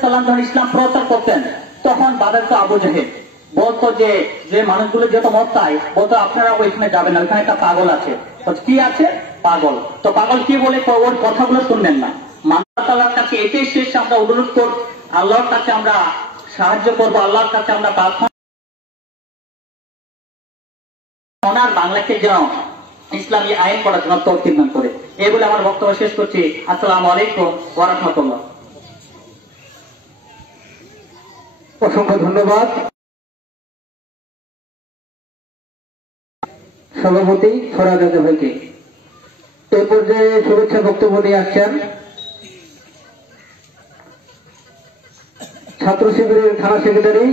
সাল্লাম যখন ইসলাম প্রচার করতেন তখন বাধা তো আবু জেহেল বলতো যে মানুষগুলো যত মত চায় বলতো আপনারা ওইখানে যাবেন না, ওইখানে একটা পাগল আছে। কি আছে? পাগল। তো পাগল কি বলে ওর কথাগুলো শুনবেন না। আল্লাহর কাছে এটাই শেষ আমরা অনুরোধ করব, আল্লাহর কাছে আমরা সাহায্য করবো, আল্লাহর কাছে আমরা প্রার্থনা ওনার বাংলাকে যেন ইসলামী আইন করার জন্য তৌফিক দান করে। এই বলে আমার বক্তব্য শেষ করছি। আসসালামু আলাইকুম ওয়া রাহমাতুল্লাহ। অসংখ্য ধন্যবাদ সভাপতি ফরহাদ আহমেদ ভাইকে। এই পর্যায়ে শুভেচ্ছা বক্তব্য নিয়ে আসছেন ছাত্র শিবিরের থানা সেক্রেটারি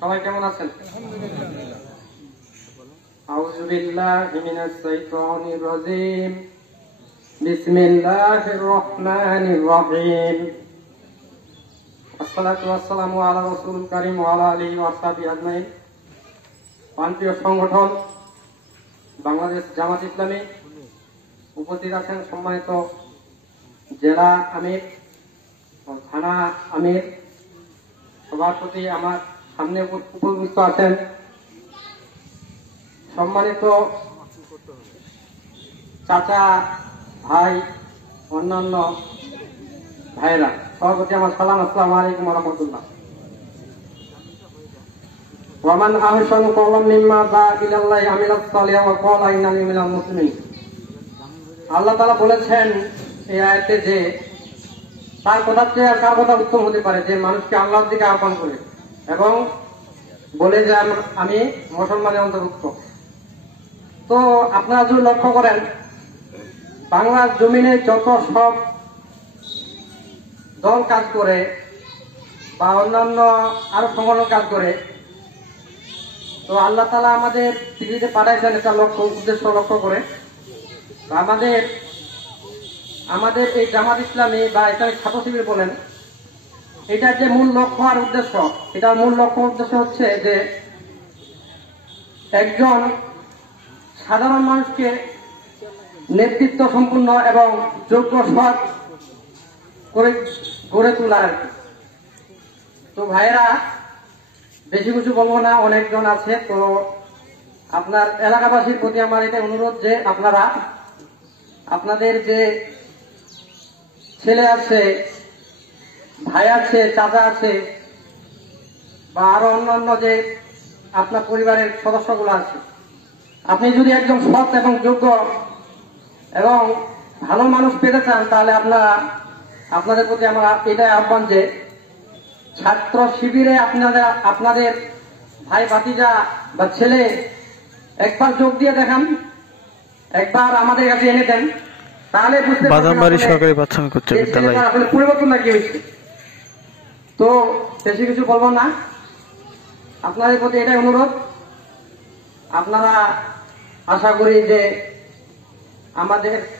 সবাই কেমন আছেন? আউযু বিল্লাহি মিনাশ শাইতানির রাজীম। বিসমিল্লাহির রহমানির রহিম। আসসালাতু ওয়াসসালামু আলা রাসূলিল কারীম ওয়া আলা আলিহি ওয়া সাহবিহি আজমাইন। প্রান্তীয় সংগঠন বাংলাদেশ জামাত ইসলামী, উপস্থিত আছেন সম্মানিত জেলা আমির ও থানা আমির, সভাপতি আমার সামনে উপস্থিত আছেন সম্মানিত চাচা, ভাই, অন্যান্য ভাইরা, সভাপতি আমার সালাম, আসসালামু আলাইকুম ওয়া রাহমাতুল্লাহ। ওয়ামান আহসানু কওলাম মিম্মা দাআ ইলাল্লাহি আমিলাস সালিহান ওয়া ক্বালা ইন্নানি মিনাল মুসলিমিন। আল্লাহ তাআলা বলেছেন এই আয়াতে যে তার কথা চেয়ে আর কার কথা উত্তম হতে পারে, যে মানুষকে আল্লাহর দিকে আহ্বান করে এবং বলে যে আমি মুসলমানের অন্তর্ভুক্ত। তো আপনারা যদি লক্ষ্য করেন, বাংলার জমিনে যত সব দল কাজ করে বা অন্যান্য আরো সংগঠন কাজ করে, তো আল্লাহ তাআলা আমাদের পৃথিবীতে পাঠাইছেন একটা উদ্দেশ্য লক্ষ্য করে। আমাদের এই জামাত ইসলামী বা ইসলামিক ছাত্র শিবির বলেন, এটার যে মূল লক্ষ্য আর উদ্দেশ্য, এটার মূল লক্ষ্য উদ্দেশ্য হচ্ছে যে একজন সাধারণ মানুষকে নেতৃত্ব সম্পূর্ণ এবং যোগ্য সৎ করে গড়ে তোলা আর কি। তো ভাইয়েরা, বেশি কিছু বলবো না, অনেকজন আছে। তো আপনার এলাকাবাসীর প্রতি আমার এটা অনুরোধ যে আপনারা আপনাদের যে ছেলে আছে, ভাই আছে, চাচা আছে বা আরো অন্যান্য যে আপনার পরিবারের সদস্যগুলো আছে, আপনি যদি একজন সৎ এবং যোগ্য এবং ভালো মানুষ পেতে চান, তাহলে আপনাদের প্রতি আমার এটাই আহ্বান যে ছাত্র শিবিরে আপনাদের ভাই ভাতিজা বা ছেলে একবার যোগ দিয়ে দেখান, একবার আমাদের কাছে এনে দেন, তাহলে বুঝতে বাদামবাড়ি সরকারি প্রাথমিক উচ্চ বিদ্যালয় আসলে পরিবর্তনটা কি হয়েছে। তো বেশি কিছু বলবো না, আপনাদের প্রতি এটাই অনুরোধ। আপনারা আশা করি যে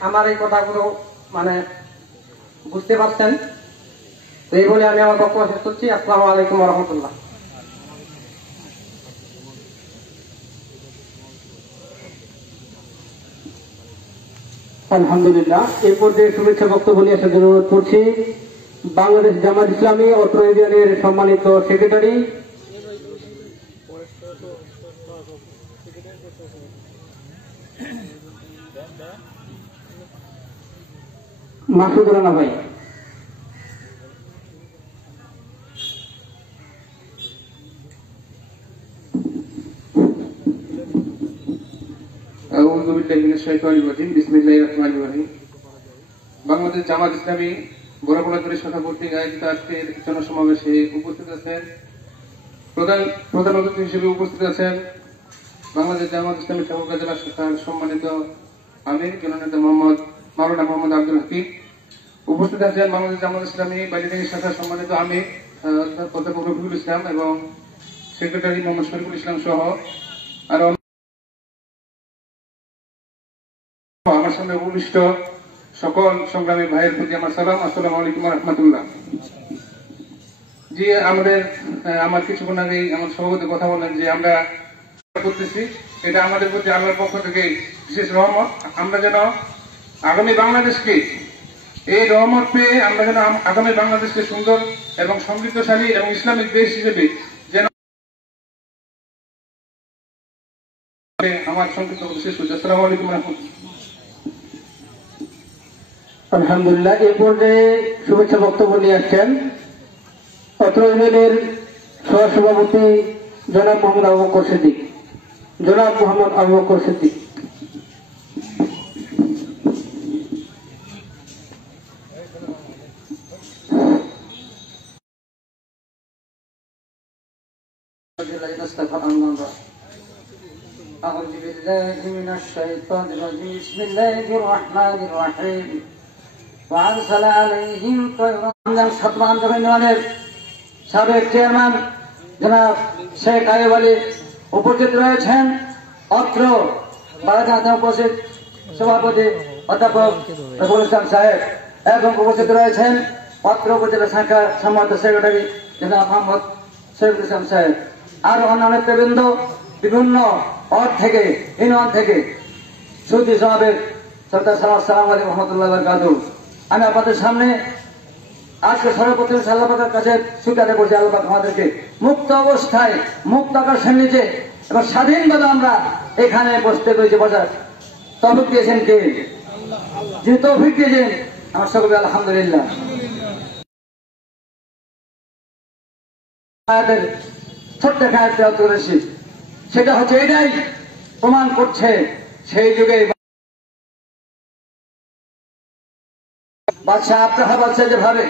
আমার এই কথাগুলো মানে বুঝতে পারছেন। তো এই বলে আমি আমার বক্তব্য শেষ করছি। আসসালামু আলাইকুম ওয়া রাহমাতুল্লাহ। আলহামদুলিল্লাহ। এই পর্যায়ে শুভেচ্ছা বক্তব্য নিয়ে আসার জন্য অনুরোধ করছি বাংলাদেশ জামাত ইসলামী অত্র ইউনিয়নের সম্মানিত সেক্রেটারি মাসুদ রানা ভাই। আউযু বিল্লাহি মিনাশ শাইতানির রাজীম। বিসমিল্লাহির রহমানির রহিম। বাংলাদেশ জামাত ইসলামী বরাবরের শাখা কর্তৃক আয়োজিত আজকের জনসমাবেশে উপস্থিত আছেন প্রধান অতিথি হিসেবে উপস্থিত আছেন বাংলাদেশ জামাত ইসলামী ঠাকুরগাঁ জেলা শাখার সম্মানিত আমির জননেতা মাওলানা মোহাম্মদ আব্দুল হাকিম, উপস্থিত আছেন বাংলাদেশ জামাত ইসলামী বাইলিডাঙ্গি শাখার সম্মানিত আমির অধ্যাপক রফিকুল ইসলাম এবং সেক্রেটারি মোহাম্মদ শরীফুল ইসলাম সহ আরো আমার সামনে উপবিষ্ট সকল সংগ্রামী ভাইয়ের প্রতি আমার সালাম। আসসালামু আলাইকুম ওয়া রাহমাতুল্লাহ। জি, আমার কিছুক্ষণ আগেই আমার সভাপতি কথা বললেন যে আমরা করতেছি, এটা আমাদের প্রতি আল্লাহর পক্ষ থেকে বিশেষ রহমত। আমরা যেন আগামী বাংলাদেশকে এই রহমত পেয়ে আমরা যেন আগামী বাংলাদেশকে সুন্দর এবং সমৃদ্ধশালী এবং ইসলামিক দেশ হিসেবে যেন আমার সংক্ষিপ্ত শেষ করছি। আসসালামু আলাইকুম ওয়া রাহমাতুল্লাহ। আলহামদুলিল্লাহ। এই পর্যায়ে শুভেচ্ছা বক্তব্য নিয়ে আসছেন অত্র ইউনিয়নের সহসভাপতি জনাব মোহাম্মদ আবু বকর সিদ্দিক। জনাব মোহাম্মদ আবু বকর সিদ্দিক। أعوذ بالله من الشيطان الرجيم بسم الله الرحمن الرحيم وأرسل عليهم طيرا شطران জমিনের সাবেক চেয়ারম্যান জনাব শেখ আইয়ুব আলী উপস্থিত রয়েছেন। অত্র বারাকাতা উপস্থিত সভাপতি অধ্যাপক রফিকুল ইসলাম সাহেব এবং উপস্থিত রয়েছেন অত্র উপজেলা শাখার সম্মানিত সেক্রেটারি জনাব মোহাম্মদ শরীফুল ইসলাম সাহেব, আর অন্যান্য নেতৃবৃন্দ বিভিন্ন ওয়ার্ড থেকে ইউনিয়ন থেকে সুধী সমাবেশ সরকার সালাম আলাইকুম রহমতুল্লাহ বারাকাতুহু। আমি আপনাদের সামনে আজকে সর্বপ্রথম আল্লাহ পাকের কাছে স্বীকার করছি আল্লাহ পাক আমাদেরকে মুক্ত অবস্থায় মুক্ত আকাশের নিচে এবং স্বাধীনভাবে আমরা এখানে বসতে পেরেছি, বসার তৌফিক দিয়েছেন কে? যিনি তৌফিক দিয়েছেন আমার সকলে আলহামদুলিল্লাহ। ছোট্ট একটা করেছি, সেটা হচ্ছে এটাই প্রমাণ করছে সেই যুগে বাদশাহ আব্রাহা বাদশাহ যেভাবে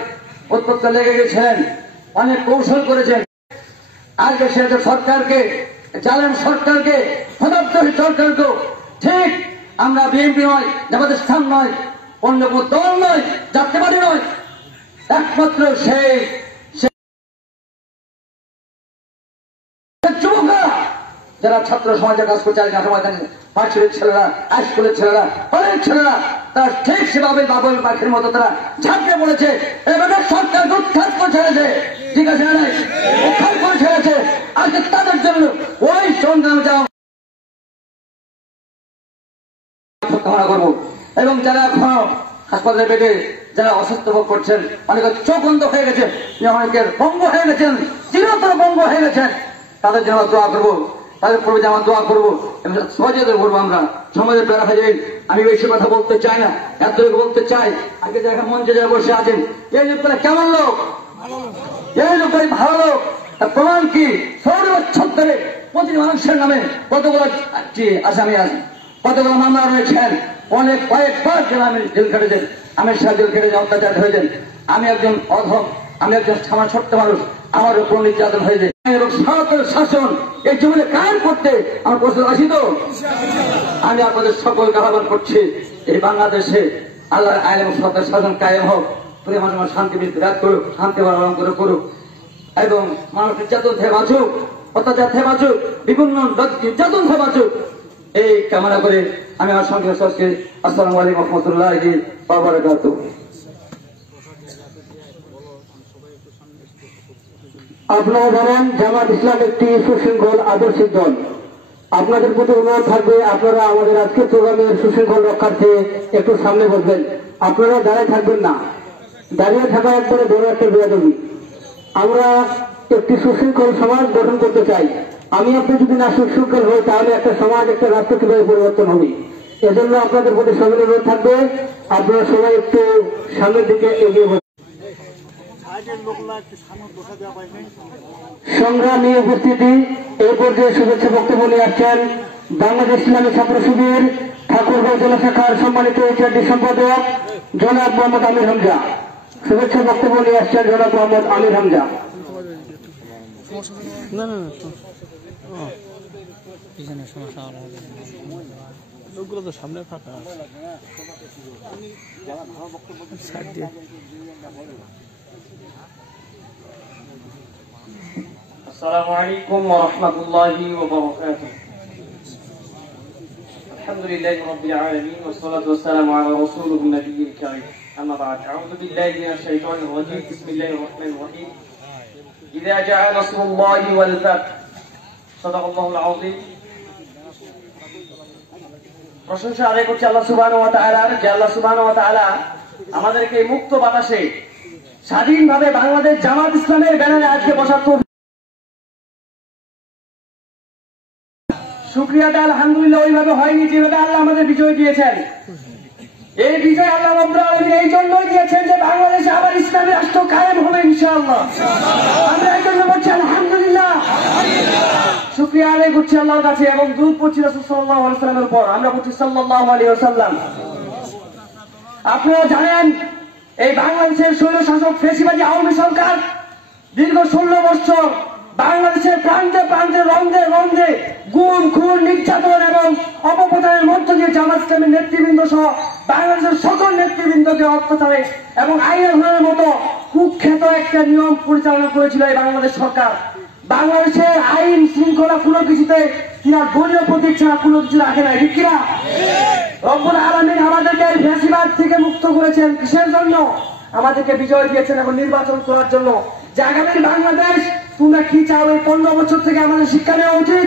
উৎপত্তি লেগে গেছিলেন, অনেক কৌশল করেছেন। আজকে সে সরকারকে, জালেম সরকারকে, হতাশালী সরকারকেও ঠিক আমরা বিএনপি নয়, জামাত ইসলাম নয়, অন্য কোন দল নয়, জাতীয়বাদী নয়, একমাত্র সেই যুবকরা যারা ছাত্র সমাজের কাজ করছে, পাঁচের ছেলেরা, হাইস্কুলের ছেলেরা, কলেজের ছেলেরা, তারা ঠিক সেভাবে বাবুল পাখির মতো তারা ঝাঁপিয়ে পড়েছে। এভাবে সরকার উৎখাত করে ছেড়েছে, ঠিক আছে না? উৎখাত করে ছেড়েছে। আজকে তাদের জন্য ওই সংগ্রাম যাও করবো। এবং যারা এখনো হাসপাতালে বেডে যারা অসুস্থ ভোগ করছেন, অনেকের চোখ বন্ধ হয়ে গেছে, অনেকের বঙ্গ হয়ে গেছেন, চিরতর বঙ্গ হয়ে গেছেন, তাদের জন্য দোয়া করবো, তাদের পূর্বে যেমন দোয়া করবো এবং সহযোগিতা করবো। আমরা সমাজের প্যারা হয়ে যাবেন, আমি বেশি কথা বলতে চাই না, এতটুকু বলতে চাই। আগে যারা মঞ্চে যারা বসে আছেন, এই লোকগুলা কেমন লোক? এই লোকগুলি ভালো লোক। তার প্রমাণ কি? 16 বছর ধরে প্রতিটি মানুষের নামে কতগুলো আসামি আছে, কতগুলো মামলা রয়েছেন, অনেক কয়েকবার জেল খেটেছেন, আমি জেল খেটে অত্যাচার হয়েছেন। আমি একজন অধম, আমি একজন ছোট্ট মানুষ, আমার উপর নির্যাতন হয়ে যায় এবং সরকারের শাসন এই জীবনে কায়েম করতে আমার প্রস্তুত আছি তো। আমি আপনাদের সকলকে আহ্বান করছি, এই বাংলাদেশে আল্লাহ আইন এবং সরকার শাসন কায়েম হোক, মানুষ শান্তি বিরাজ করুক, শান্তি পালন করে করুক এবং মানুষ নির্যাতন থেকে বাঁচুক, অত্যাচার থেকে বাঁচুক, বিভিন্ন নির্যাতন থেকে বাঁচুক, এই কামনা করে আমি আমার সঙ্গে আসসালামু আলাইকুম রহমতুল্লাহি ওয়া বারাকাতুহু। আপনারা জানেন জামাত ইসলাম একটি সুশৃঙ্খল আদর্শিক দল। আপনাদের প্রতি অনুরোধ থাকবে, আপনারা আমাদের আজকের প্রোগ্রামের সুশৃঙ্খল রক্ষার্থে একটু সামনে বসবেন। আপনারা দাঁড়িয়ে থাকবেন না, দাঁড়িয়ে থাকা একবারে বড় একটা বেয়াদবি। আমরা একটি সুশৃঙ্খল সমাজ গঠন করতে চাই। আমি আপনি যদি না সুশৃঙ্খল হই, তাহলে একটা সমাজ, একটা রাষ্ট্র কিভাবে পরিবর্তন হবে? এজন্য আপনাদের প্রতি সবাই অনুরোধ থাকবে, আপনারা সবাই একটু সামনের দিকে এগিয়ে বসবেন। সংগ্রামী উপস্থিতি, এই পর্যায়ে শুভেচ্ছা বক্তব্য নিয়ে আসছেন বাংলাদেশ ইসলামী ছাত্র শিবির ঠাকুরগাঁও জেলা শাখার সম্মানিত এইচআরডি সম্পাদক জনাব মোহাম্মদ আমির হামজা। শুভেচ্ছা বক্তব্য নিয়ে আসছেন জনাব মোহাম্মদ আমির হামজা। পিছনের সমস্যা লোকগুলো তো সামনে ফাঁকা সাইড দিয়ে السلام عليكم ورحمة الله وبركاته. الحمد لله رب العالمين والصلاة والسلام على رسوله النبي الكريم. أما بعد أعوذ بالله من الشيطان الرجيم. بسم الله الرحمن الرحيم. إذا جاء نصر الله والفتح. صدق الله العظيم. প্রশংসা আদায় করছি আল্লাহ সুবহানাহু ওয়া তাআলার, যে আল্লাহ সুবহানাহু ওয়া তাআলা আমাদেরকে মুক্ত বাতাসে স্বাধীনভাবে বাংলাদেশ জামাত ইসলামের ব্যানারে আজকে বসার তৌফিক। শুকরিয়াটা আলহামদুলিল্লাহ ওইভাবে হয়নি যেভাবে আল্লাহ আমাদের বিজয় দিয়েছেন। এই বিজয় আল্লাহ রাব্বুল আলামিন এই জন্যই দিয়েছেন যে বাংলাদেশে আবার ইসলামী রাষ্ট্র কায়েম হবে ইনশাআল্লাহ। আমরা এই জন্য বলছি আলহামদুলিল্লাহ, শুকরিয়া আদায় করছি আল্লাহর কাছে এবং দুরূদ পড়ছি রাসূল সাল্লাল্লাহু আলাইহি ওয়াসাল্লামের উপর। আমরা বলছি সাল্লাল্লাহু আলাইহি ওয়াসাল্লাম। আপনারা জানেন এই বাংলাদেশের স্বৈরশাসক ফ্যাসিবাদী আওয়ামী সরকার দীর্ঘ 16 বছর বাংলাদেশের প্রান্তে প্রান্তে রন্ধে রন্ধে গুম খুন নির্যাতন এবং অপপ্রচারের মধ্য দিয়ে জামাত ইসলামের নেতৃবৃন্দ সহ বাংলাদেশের সকল নেতৃবৃন্দকে অত্যাচারে এবং আইনের মতো কুখ্যাত একটা নিয়ম পরিচালনা করেছিল এই বাংলাদেশ সরকার। বাংলাদেশের আইন শৃঙ্খলা কোনো কিছুতে কিনা দলীয় প্রতীক ছাড়া কোনো কিছু রাখে নাই, ঠিক কিনা? রব্বুল আলামিন আমাদেরকে এই ফ্যাসিবাদ থেকে মুক্ত করেছেন কিসের জন্য? আমাদেরকে বিজয় দিয়েছেন এখন নির্বাচন করার জন্য, যে আগামী বাংলাদেশ তোমরা কি চাও। এই 15 বছর থেকে আমাদের শিক্ষা নেওয়া উচিত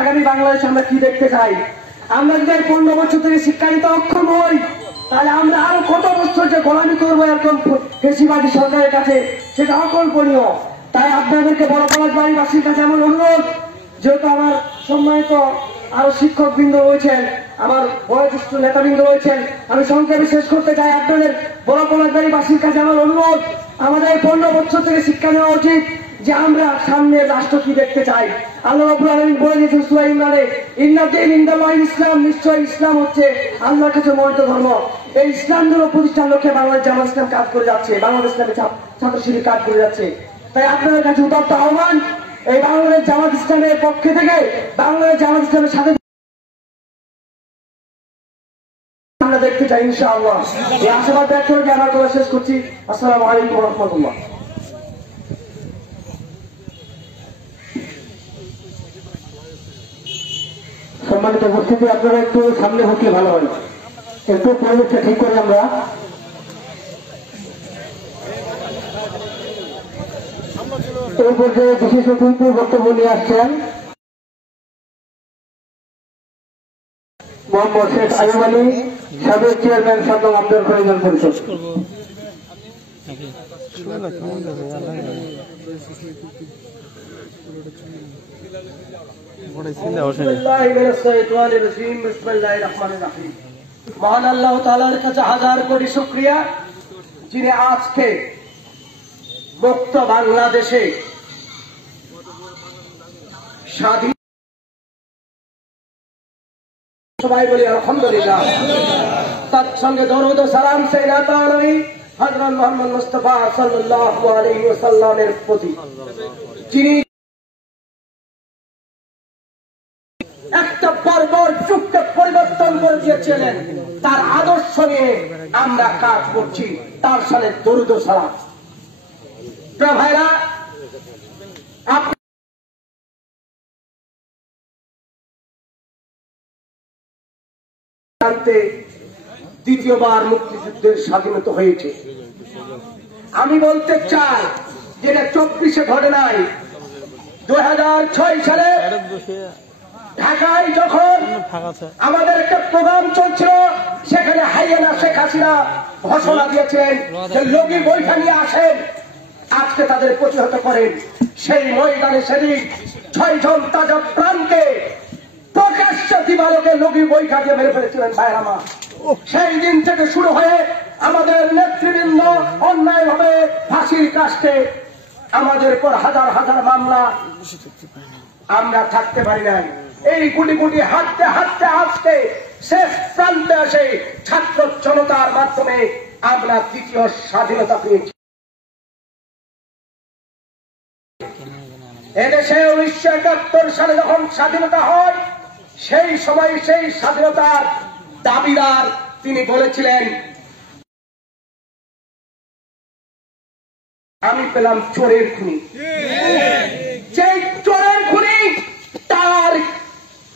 আগামী বাংলাদেশ আমরা কি দেখতে চাই। আমরা যদি 15 বছর থেকে শিক্ষা নিতে অক্ষম হই তাহলে আমরা আরো কত বছর যে গোলামি করবো এরকম ফ্যাসিবাদী সরকারের কাছে, সেটা অকল্পনীয়। তাই আপনাদেরকে বড় পলাশবাড়িবাসীর কাছে আমার অনুরোধ, যেহেতু আমার সম্মানিত আরো শিক্ষক বৃন্দ রয়েছেন, আমার বয়োজ্যেষ্ঠ নেতাবৃন্দ রয়েছেন, আমি সংক্ষেপে শেষ করতে চাই। আপনাদের বড় পলাশবাড়িবাসীর কাছে আমার অনুরোধ, আমাদের 15 বছর থেকে শিক্ষা নেওয়া উচিত যে আমরা সামনের রাষ্ট্র কি দেখতে চাই। আল্লাহ রাব্বুল আলামিন বলে দিয়েছেন সূরা ইমরানে, ইন্নাদ-দীন ইনদাল্লাহিল ইসলাম, নিশ্চয় ইসলাম হচ্ছে আল্লাহর কাছে মনোনীত ধর্ম। এই ইসলাম ধর্ম প্রতিষ্ঠার লক্ষ্যে বাংলাদেশ জামাত ইসলাম কাজ করে যাচ্ছে, বাংলাদেশ ইসলামী ছাত্র শিবির কাজ করে যাচ্ছে। তাই আপনাদের কাছে উদাত্ত আহ্বান, এই বাংলাদেশ জামাত ইসলামের পক্ষে থেকে বাংলাদেশ জামাত ইসলামের সাথে আমরা দেখতে চাই ইনশাআল্লাহ। এই আশীর্বাদ ব্যক্ত করে আমার কথা শেষ করছি। আসসালামু আলাইকুম ওয়া রাহমাতুল্লাহ। সম্মানিত উপস্থিতি, আপনারা একটু সামনে বসলে ভালো হয়, একটু পরিবেশটা ঠিক করে আমরা এই পর্যায়ে বিশেষ অতিথি বক্তব্য নিয়ে আসছেন মোহাম্মদ শেখ আইয়ুব আলী, সাবেক চেয়ারম্যান সাদ্দাম আব্দুল করিম পরিষদ। মহান আল্লাহ তাআলার কাছে হাজার কোটি শুকরিয়া, যিনি আজকে মুক্ত বাংলাদেশে স্বাধীন, সবাই বলি আলহামদুলিল্লাহ। তার সঙ্গে দরুদ ও সালাম সেই নেতা নবী হযরত মুহাম্মদ মুস্তাফা সাল্লাল্লাহু আলাইহি ওয়াসাল্লামের প্রতি, যিনি একটা বর্বর যুগকে পরিবর্তন করে দিয়েছিলেন। তার আদর্শ নিয়ে আমরা কাজ করছি, তার সাথে দরুদ ও সালাম। প্রিয় ভাইরা, দ্বিতীয়বার মুক্তিযুদ্ধের স্বাধীনতা হয়েছে। আমি বলতে চাই যেটা 24-এ ঘটে নাই, 2006 সালে ঢাকায় যখন আমাদের একটা প্রোগ্রাম চলছিল, সেখানে হাইয়ানা শেখ হাসিনা ঘোষণা দিয়েছেন যে লগি বৈঠা নিয়ে আসেন, আজকে তাদের প্রতিহত করেন। সেই ময়দানে সেদিন 6 জন তাজা প্রাণকে প্রকাশ্য দিবালোকে লগি বৈঠা দিয়ে মেরে ফেলেছিলেন ভাইরামা। সেই দিন থেকে শুরু হয়ে আমাদের নেতৃবৃন্দ অন্যায়ভাবে ফাঁসির কাস্টে, আমাদের উপর হাজার হাজার মামলা, আমরা থাকতে পারি নাই। এই গুটি গুটি হাঁটতে হাঁটতে আজকে শেষ প্রান্তে এসে ছাত্র জনতার মাধ্যমে আমরা দ্বিতীয় স্বাধীনতা পেয়েছি। এদেশে 1971 সালে যখন স্বাধীনতা হয়, সেই সময় সেই স্বাধীনতার দাবিদার তিনি বলেছিলেন, আমি পেলাম চোরের খুনি। সেই চোরের খুনি তার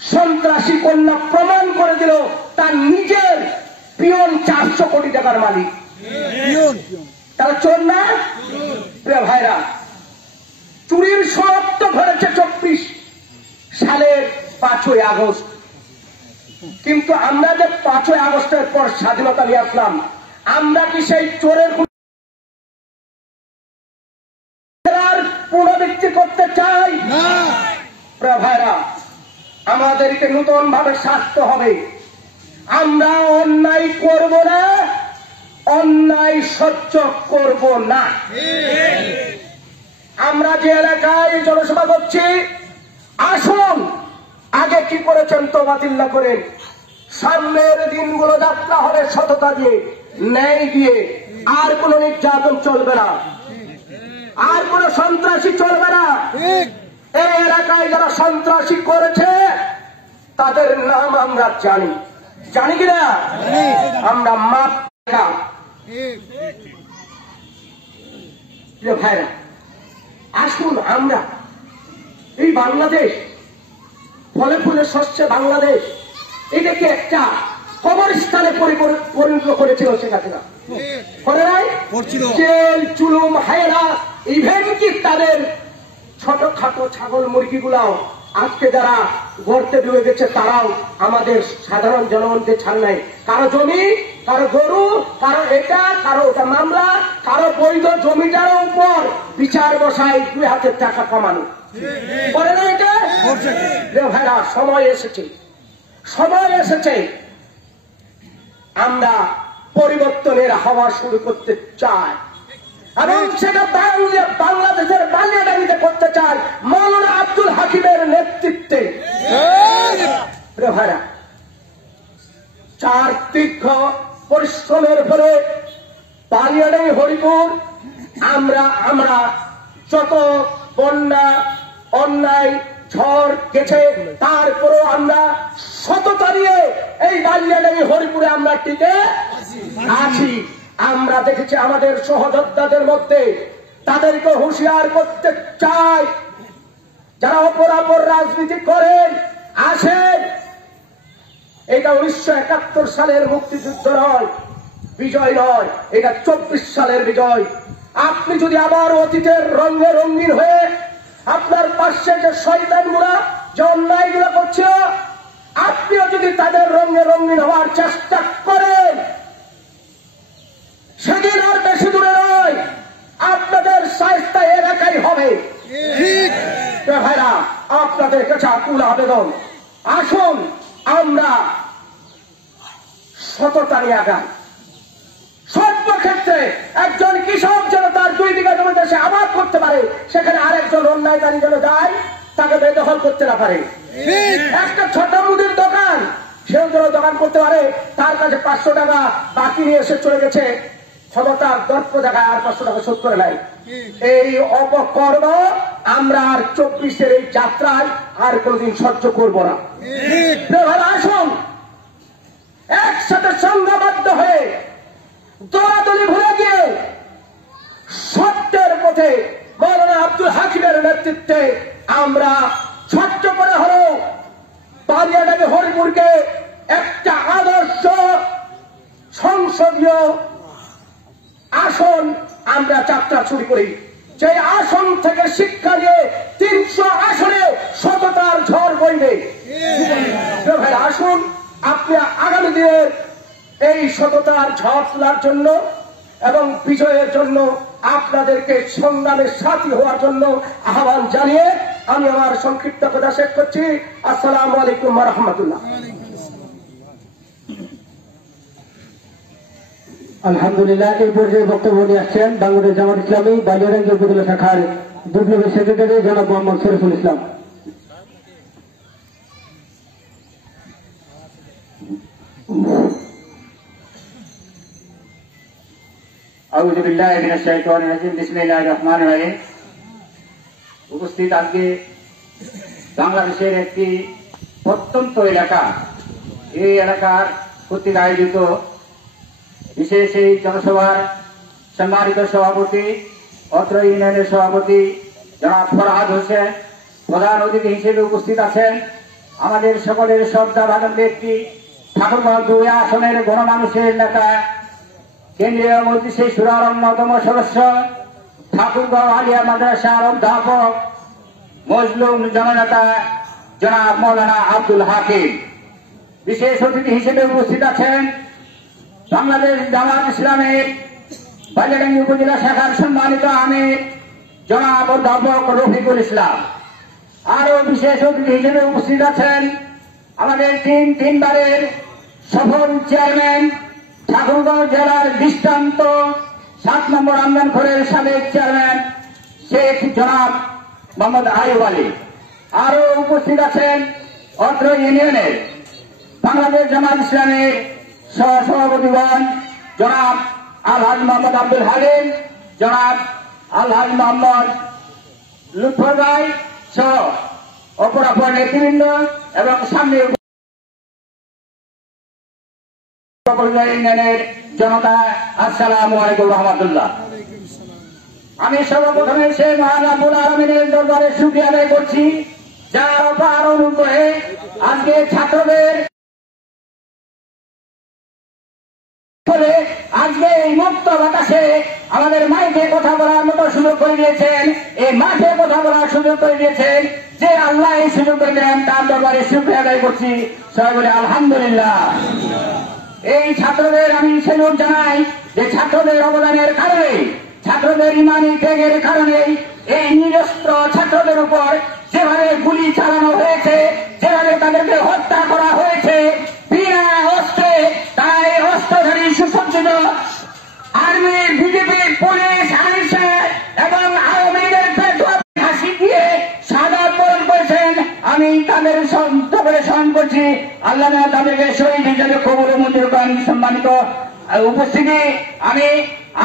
সন্ত্রাসী কন্যা প্রমাণ করে দিল তার নিজের পিয়ন 400 কোটি টাকার মালিক। তারা চোর না? প্রিয় ভাইরা, চুরির সমাপ্ত ধরেছে 24 সালের 5ই আগস্ট। কিন্তু আমরা যে 5ই আগস্টের পর স্বাধীনতা নিয়ে আসলাম, আমরা কি সেই চোরের পুনরাবৃত্তি করতে চাই? প্রিয় ভাইরা, আমাদেরকে নতুন ভাবে শাস্তি হবে। আমরা অন্যায় করব না, অন্যায় সহ্য করব না। আমরা যে এলাকায় জনসভা করছি, আসুন আগে কি করেছেন তওবাতিল্লাহ করেন। সামনের দিনগুলো যাত্রা হবে সততা দিয়ে, ন্যায় দিয়ে। আর কোন নির্যাতন চলবে না, আর কোন সন্ত্রাসী চলবে না। এই এলাকায় যারা সন্ত্রাসী করেছে তাদের নাম আমরা জানি, জানি কিনা? আমরা মাপ ভাইরা, আসুন আমরা এই বাংলাদেশ, ফলে ফুলে শস্যে বাংলাদেশ, এটাকে একটা কবরস্থানে পরিণত করেছিল শেখ হাসিনা, করে নাই? জেল, জুলুম, হায়না, ইভেন কি তাদের ছোটখাটো ছাগল মুরগিগুলাও আজকে যারা গর্তে ডুবে গেছে, তারাও আমাদের সাধারণ জনগণকে ছাড় নাই। কারো জমি, কারো গরু, কারো এটা, কারো ওটা মামলা, কারো বৈধ জমিটার উপর বিচার বসায় 2 হাতের টাকা কামানো, করে না এটা? ভাইরা, সময় এসেছে, সময় এসেছে আমরা পরিবর্তনের হাওয়া শুরু করতে চাই, এবং সেটা বাংলাদেশের বালিয়াডাঙ্গিতে করতে চাই মাওলানা আব্দুল হাকিমের নেতৃত্বে। ভাইরা, 4 দীর্ঘ পরিশ্রমের ফলে বালিয়াডাঙ্গি, হরিপুর, আমরা যত বন্যা, অন্যায়, ঝড় গেছে, তারপরেও আমরা সততা নিয়ে এই বালিয়াডাঙ্গি, হরিপুরে আমরা টিকে আছি। আমরা দেখেছি আমাদের সহযোদ্ধাদের মধ্যে, তাদেরকে হুঁশিয়ার করতে চাই, যারা অপরাপর রাজনীতি করেন, আসেন। এটা 1971 সালের মুক্তিযুদ্ধ নয়, বিজয় নয়, এটা 24 সালের বিজয়। আপনি যদি আবার অতীতের রঙে রঙিন হয়ে আপনার পাশে যে শয়তানগুলা, যে অন্যায়গুলো করছিল, আপনিও যদি তাদের রঙে রঙিন হওয়ার চেষ্টা করেন, সেদিন আর বেশি দূরে নয়, আপনাদের শায়েস্তা এলাকায় হবে। ভাইরা, আপনাদের কাছে আকুল আবেদন, আসুন আমরা সততা নিয়ে আগাই। সর্বক্ষেত্রে একজন কৃষক যেন তার 2 বিঘা জমিতে সে আবাদ করতে পারে, সেখানে আরেকজন অন্যায়কারী যেন যায় তাকে বেদখল করতে না পারে। একটা ছোট মুদির দোকান, সেও যেন দোকান করতে পারে, তার কাছে 500 টাকা বাকি নিয়ে এসে চলে গেছে, ক্ষমতার দর্প জায়গায় আর 500 টাকা শোধ করে নাই। এই অপকর্ম আমরা আর 24-এর এই যাত্রায় আর কোনদিন সহ্য করবো না। আসুন একসাথে সংঘবদ্ধ হয়ে, দলাদলি ভুলে গিয়ে সত্যের পথে মাওলানা আব্দুল হাকিমের নেতৃত্বে আমরা ছোট্ট করে হলেও বালিয়াডাঙ্গি, হরিপুরকে একটা আদর্শ সংসদীয় আসন আমরা যাত্রা শুরু করি। যে আসন থেকে শিক্ষা নিয়ে 300 আসনে সততার ঝড় বইবে। ভাই, আসুন আপনি আগামী দিনের এই সততার ঝড় তোলার জন্য এবং বিজয়ের জন্য আপনাদেরকে সংগ্রামের সাথী হওয়ার জন্য আহ্বান জানিয়ে আমি আমার সংক্ষিপ্ত কথা শেষ করছি। আসসালামু আলাইকুম ওয়া রাহমাতুল্লাহ। আলহামদুলিল্লাহ, এই পর্যায়ে বক্তব্য নিয়ে আসছেন বাংলাদেশ জামাত ইসলামী বালিয়াডাঙ্গি উপজেলা শাখার বিপ্লবী সেক্রেটারি জনাব মোহাম্মদ শরীফুল ইসলাম। আউযু বিল্লাহি মিনাশ শাইতানির রাজিম। বিসমিল্লাহির রহমানির রহিম। উপস্থিত আজকে বাংলাদেশের একটি প্রত্যন্ত এলাকা, এই এলাকার কর্তৃক আয়োজিত বিশেষ এই জনসভার সম্মানিত সভাপতি, অত্র ইউনিয়নের সভাপতি জনাব ফরহাদ হোসেন, প্রধান অতিথি হিসেবে উপস্থিত আছেন আমাদের সকলের শ্রদ্ধা ভাজন ব্যক্তি, ঠাকুরগাঁও 2 আসনের গণমানুষের নেতা, কেন্দ্রীয় মজলিসে শুরার অন্যতম সদস্য, ঠাকুরগাঁও আলিয়া মাদ্রাসার অধ্যাপক, মজলুম জননেতা জনাব মৌলানা আব্দুল হাকিম। বিশেষ অতিথি হিসেবে উপস্থিত আছেন বাংলাদেশ জামাত ইসলামের বালিয়াডাঙ্গি উপজেলা শাখার সম্মানিত আমির জনাব অধ্যাপক রফিকুল ইসলাম। আরো বিশেষ অতিথি হিসেবে উপস্থিত আছেন আমাদের তিনবারের সফল চেয়ারম্যান, ঠাকুরগাঁও জেলার দৃষ্টান্ত 7 নম্বর আমদানখোরের সাবেক চেয়ারম্যান শেখ জনাব মোহাম্মদ আইয়ুব আলী। আরো উপস্থিত আছেন অত্র ইউনিয়নের বাংলাদেশ জামাত ইসলামের সহসভাপতিগণ জনাব আলহাজ মোহাম্মদ আব্দুল হালিম, জনাব আলহাজ মোহাম্মদ লুৎফর ভাই সহ অপরাপর নেতৃবৃন্দ এবং সামনে ইউনিয়নের জনতা, আসসালামু আলাইকুম রহমতুল্লাহ। আমি সর্বপ্রথমে সে মহান রাব্বুল আলামিনের দরবারে শুকরিয়া আদায় করছি, যার অপার অনুগ্রহে আজকে ছাত্রদের আজকে এই মুক্ত বাতাসে আমাদের মাইকে কথা বলার মতো সুযোগ করে দিয়েছেন, এই মাঠে কথা বলার সুযোগ করে দিয়েছেন। যে আল্লাহ এই সুযোগ করে দেন তার দরবারে শুকরিয়া আদায় করছি, সবাই বলে আলহামদুলিল্লাহ। এই ছাত্রদের আমি সেলুট জানাই যে ছাত্রদের অবদানের কারণে, ছাত্রদের ইমানি ত্যাগের কারণে এই নিরস্ত্র ছাত্রদের উপর যেভাবে গুলি চালানো হয়েছে, যেভাবে তাদেরকে হত্যা করা হয়েছে বিনা অস্ত্রে, তাই অস্ত্রধারী সুসজ্জিত আর্মি, বিজেপি, পুলিশ, আইসা এবং আওয়ামী লীগের ফাঁসি দিয়ে শাহাদাত বরণ করেছেন। আমি তাদের সন্তরে স্মরণ করছি, আল্লাহ তাদেরকে শহীদ হিসেবে কবুল ও মঞ্জুর করেন। সম্মানিত উপস্থিতি, আমি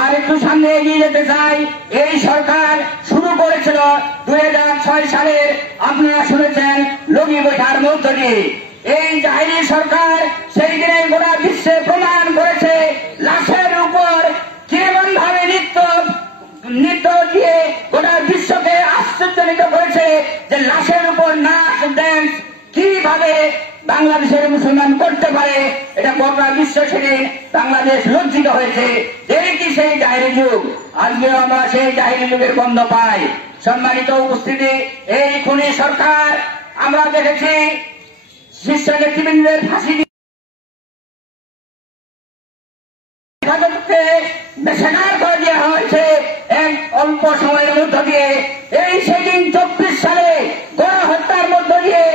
আর একটু সামনে এগিয়ে যেতে চাই। এই সরকার শুরু করেছিল 2006 সালের, আপনারা শুনেছেন, লগি বৈঠার মধ্য দিয়ে। এই জাহিরি সরকার সেই দিনে গোটা বিশ্বে প্রমাণ করেছে লাশের উপর কেমন ভাবে নৃত্য দিয়ে গোটা বিশ্বকে আশ্চর্যান্বিত করেছে যে লাশের উপর নাচ ড্যান্স কিভাবে বাংলাদেশের মুসলমান করতে পারে। এটা গোটা বিশ্ব সেরে বাংলাদেশ লজ্জিত হয়েছে। এই কি সেই জাহিরি যুগ? আজকেও আমরা সেই জাহিরি যুগের গন্ধ পাই। সম্মানিত উপস্থিতি, এই খুনি সরকার আমরা দেখেছি শীর্ষ নেতৃবৃন্দের ফাঁসি বেসাগার করে দেওয়া হয়েছে এক অল্প সময়ের মধ্য দিয়ে। এই সেদিন 24 সালে গণহত্যার মধ্য দিয়ে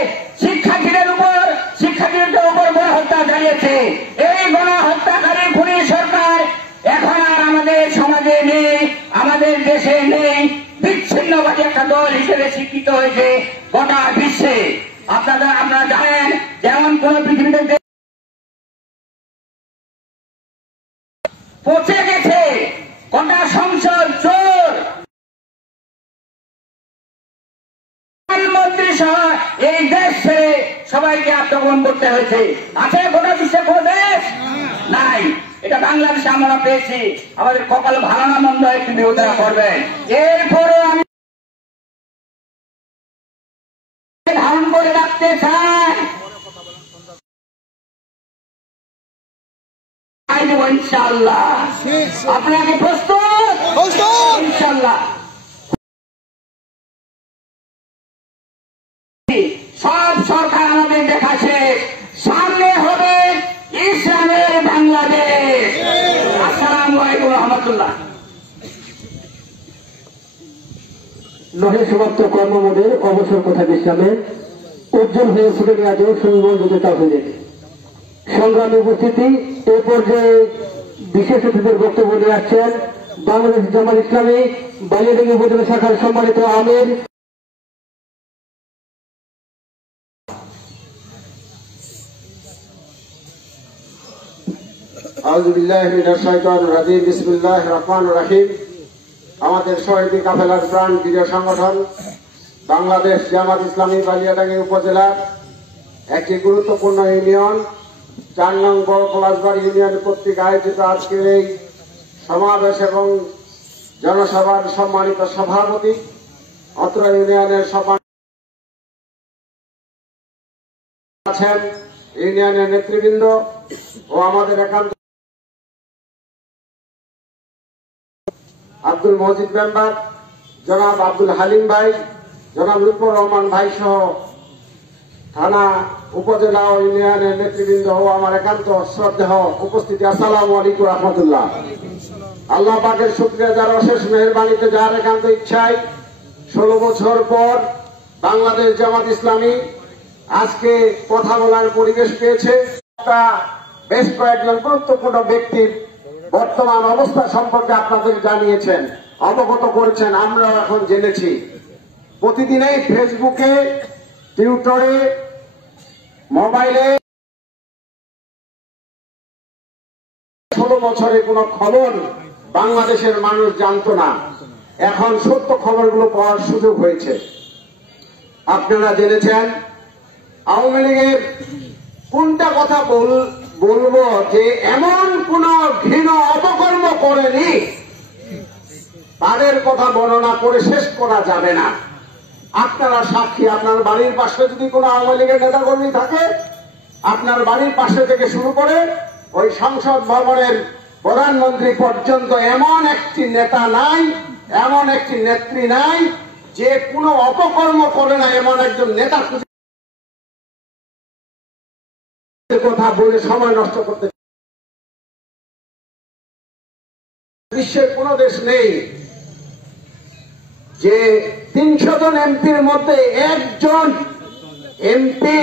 শিক্ষার্থীদের উপর গণহত্যা চালিয়েছে। এই গণহত্যাকারী খুনি সরকার এখন আর আমাদের সমাজে নেই, আমাদের দেশে নেই, বিচ্ছিন্নবাদী একটা দল হিসেবে স্বীকৃত হয়েছে গোটা বিশ্বে। আপনারা জানেন, যেমন কোন পৃথিবীতে পচে গেছে গোটা সংসদ চোর, প্রধানমন্ত্রী সহ এই দেশ ছেড়ে সবাইকে আত্মগোপন করতে হয়েছে। আছে গোটা বিশ্বে কোন দেশ নাই। এটা বাংলাদেশে আমরা পেয়েছি। আমাদের কপাল ভালো না মন্দ একটু বিবেচনা করবেন। এরপরে আমি ধারণ করে রাখতে চাই, ইনশাআল্লাহ। আপনারা কি প্রস্তুত? ইনশাআল্লাহ। সব সরকার আমাদের দেখাচ্ছে, সামনে হবে ইসলামের বাংলাদেশ। আসসালামু আলাইকুম রহমতুল্লাহ। নহে সমাপ্ত কর্মমোডের অবসর কথা বিশ্রামে উজ্জ্বল হয়ে ফুটে আজও সুন্দর হয়ে সংগ্রামী উপস্থিতি। এ পর্যায়ে বিশেষ অতিথিদের বক্তব্য নিয়ে আসছেন বাংলাদেশ জামাত ইসলামী বালিয়াডাঙ্গি উপজেলা শাখার সম্মানিত আমির আউযু বিল্লাহি মিনাশ শাইতানির রাজিম। বিসমিল্লাহির রহমানির রহিম। আমাদের শহীদ কাফেলার প্রাণ প্রিয় সংগঠন বাংলাদেশ জামাত ইসলামী বালিয়াডাঙ্গি উপজেলার একটি গুরুত্বপূর্ণ ইউনিয়ন 4 নং বড় পলাশবাড়ি ইউনিয়ন কর্তৃক আয়োজিত আজকের এই সমাবেশ এবং জনসভার সম্মানিত সভাপতি, অত্র ইউনিয়নের আছেন ইউনিয়নের নেতৃবৃন্দ ও আমাদের একান্ত আব্দুল মজিদ মেম্বার, জনাব আব্দুল হালিম ভাই, জনাব লুৎফর রহমান ভাই সহ থানা, উপজেলা ও ইউনিয়নের নেতৃবৃন্দ ও আমার একান্ত শ্রদ্ধেয় উপস্থিতি, আসসালামু আলাইকুম রহমতুল্লাহ। আল্লাহ পাকের শুকরিয়া, যার অশেষ মেহেরবানিতে, যার একান্ত ইচ্ছায় 16 বছর পর বাংলাদেশ জামাত ইসলামী আজকে কথা বলার পরিবেশ পেয়েছে। বেশ কয়েকজন গুরুত্বপূর্ণ ব্যক্তির বর্তমান অবস্থা সম্পর্কে আপনাদের জানিয়েছেন, অবগত করেছেন, আমরা এখন জেনেছি। প্রতিদিনই ফেসবুকে, টুইটারে, মোবাইলে 16 বছরে কোন খবর বাংলাদেশের মানুষ জানতো না, এখন সত্য খবরগুলো পাওয়ার সুযোগ হয়েছে। আপনারা জেনেছেন আওয়ামী লীগের কোনটা কথা বলবো যে এমন কোন ঘৃণ অপকর্ম করেনি, তাদের কথা বর্ণনা করে শেষ করা যাবে না। আপনারা সাক্ষী, আপনার বাড়ির পাশে যদি কোনো আওয়ামী লীগের নেতাকর্মী থাকে, আপনার বাড়ির পাশে থেকে শুরু করে ওই সংসদ ভবনের প্রধানমন্ত্রী পর্যন্ত এমন একটি নেতা নাই, এমন একটি নেত্রী নাই যে কোনো অপকর্ম করে না, এমন একজন নেতা কথা বলে সময় নষ্ট করতে। বিশ্বের কোন দেশ নেই যে 300 জন এমপির মধ্যে একজন এমপি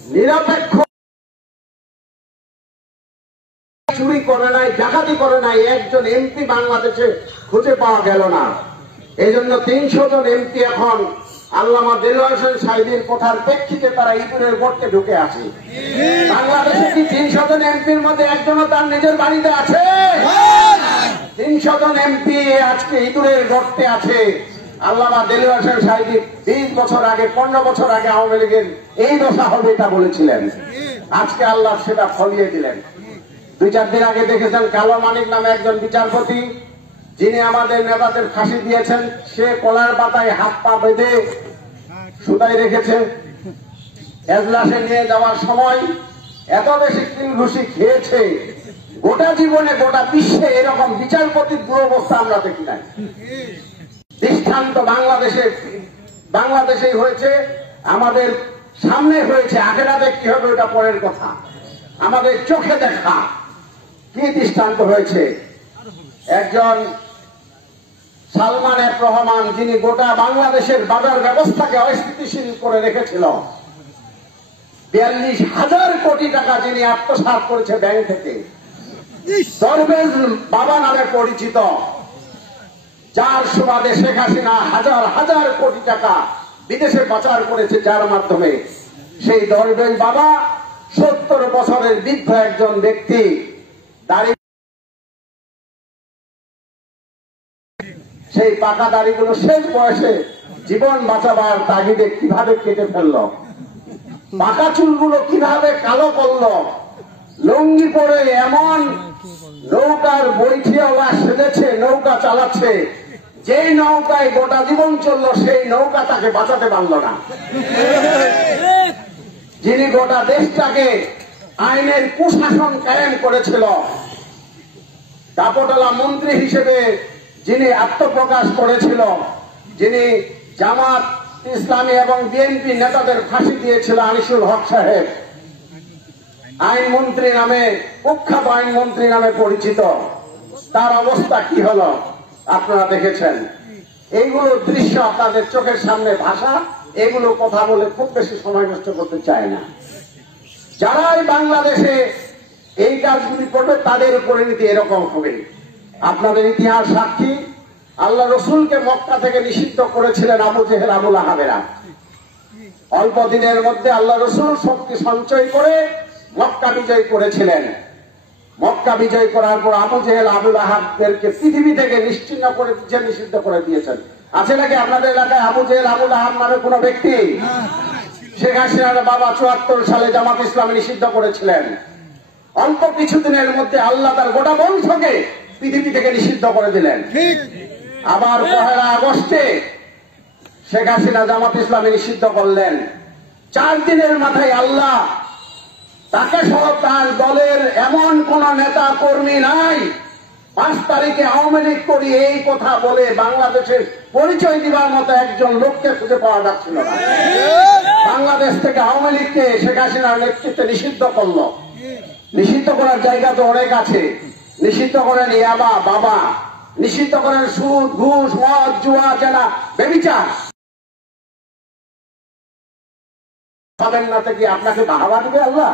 নিরপেক্ষ চুরি করে নাই, ডাকাতি করে নাই, একজন এমপি বাংলাদেশে খুঁজে পাওয়া গেল না। এই জন্য 300 জন এমপি এখন আল্লামা দেলোয়ার হোসেন সাঈদীর কথার প্রেক্ষিতে তারা ইঁদুরের গর্তে ঢুকে আছে। বাংলাদেশে কি 300 জন এমপির মধ্যে একজনও তার নিজের বাড়িতে আছে? 300 জন এমপি আজকে ইঁদুরের গর্তে আছে। আল্লামা দেলোয়ার হোসেন সাঈদী 20 বছর আগে, 15 বছর আগে আওয়ামী লীগের এই দশা হবে এটা বলেছিলেন। আজকে আল্লাহ সেটা ফলিয়ে দিলেন। 2-4 দিন আগে দেখেছেন কালো মানিক নামে একজন বিচারপতি, যিনি আমাদের নেতাদের ফাঁসি দিয়েছেন, সে কলার পাতায় হাত পা বেঁধে সুতায় রেখেছে। এজলাসে নিয়ে যাওয়ার সময় এত বেশি কিলঘুষি খেয়েছে, গোটা জীবনে গোটা বিশ্বে এরকম বিচারপতির দুরবস্থা আমরা দেখি নাই। দৃষ্টান্ত বাংলাদেশেই হয়েছে, আমাদের সামনে হয়েছে, আখেরাতে কি হবে ওটা পরের কথা। আমাদের চোখে দেখা কি দৃষ্টান্ত হয়েছে। একজন সালমান এফ রহমান, যিনি গোটা বাংলাদেশের বাজার ব্যবস্থাকে অস্থিতিশীল করে রেখেছিল, 42,000 কোটি টাকা যিনি আত্মসাৎ করেছে ব্যাংক থেকে, দরবেশ বাবা নামে পরিচিত, যার সুবাদে শেখ হাসিনা হাজার হাজার কোটি টাকা বিদেশে পাচার করেছে, যার মাধ্যমে সেই দরবেশ বাবা 70 বছরের বৃদ্ধ একজন ব্যক্তি, দাড়ি, সেই পাকা দাড়িগুলো শেষ বয়সে জীবন বাঁচাবার তাগিদে কিভাবে কেটে ফেলল, পাকা চুলগুলো কিভাবে কালো করল, লুঙ্গি পরে এমন নৌকার বৈঠিওয়ালা সেজেছে, নৌকা চালাচ্ছে, যেই নৌকায় গোটা জীবন চলল সেই নৌকা তাকে বাঁচাতে পারল না। যিনি গোটা দেশটাকে আইনের কুশাসন কায়েম করেছিল, দাপটলা মন্ত্রী হিসেবে যিনি আত্মপ্রকাশ করেছিল, যিনি জামাত ইসলামী এবং বিএনপি নেতাদের ফাঁসি দিয়েছিল, আনিসুল হক সাহেব, আইনমন্ত্রী নামে, কুখ্যাত আইনমন্ত্রী নামে পরিচিত, তার অবস্থা কি হলো আপনারা দেখেছেন। এইগুলো দৃশ্য আপনাদের চোখের সামনে ভাষা, এগুলো কথা বলে খুব বেশি সময় নষ্ট করতে চায় না। যারাই বাংলাদেশে এই কাজগুলি করবে তাদের পরিণতি এরকম হবে। আপনাদের ইতিহাস সাক্ষী, আল্লাহ রসুলকে মক্কা থেকে নিষিদ্ধ করেছিলেন আবু জেহেল, আবু লাহাবেরা। অল্প দিনের মধ্যে আল্লাহ রসুল শক্তি সঞ্চয় করে মক্কা বিজয় করেছিলেন। মক্কা বিজয় করার পর আবু জেহেল, আবু লাহাবদেরকে পৃথিবী থেকে নিশ্চিহ্ন করে দিয়েছেন, নিষিদ্ধ করে দিয়েছেন। আছে নাকি আপনাদের এলাকায় আবু জেহেল, আবু লাহাব নামে কোন ব্যক্তি? শেখ হাসিনার বাবা ৭৪ সালে জামাত ইসলামী নিষিদ্ধ করেছিলেন। অল্প কিছুদিনের মধ্যে আল্লাহ তার গোটা বংশকে পৃথিবী থেকে নিষিদ্ধ করে দিলেন। আবার ১ আগস্টে শেখ হাসিনা জামাত ইসলামী নিষিদ্ধ করলেন। 4 দিনের মাথায় আল্লাহ তাকে সহ তার দলের এমন কোন নেতা কর্মী নাই 5 তারিখে আওয়ামী লীগ করি এই কথা বলে বাংলাদেশের পরিচয় দিবার মতো একজন লোককে খুঁজে পাওয়া যাচ্ছিল না। বাংলাদেশ থেকে আওয়ামী লীগকে শেখ হাসিনার নেতৃত্বে নিষিদ্ধ করলো। নিষিদ্ধ করার জায়গা তো অনেক আছে। নিষিদ্ধ করেন ইয়াবা বাবা, নিষিদ্ধ করেন সুদ ঘুষ মদ জুয়া জেনা ব্যভিচার। পাবেন না থেকে আপনাকে বাহাবা দিবে আল্লাহ?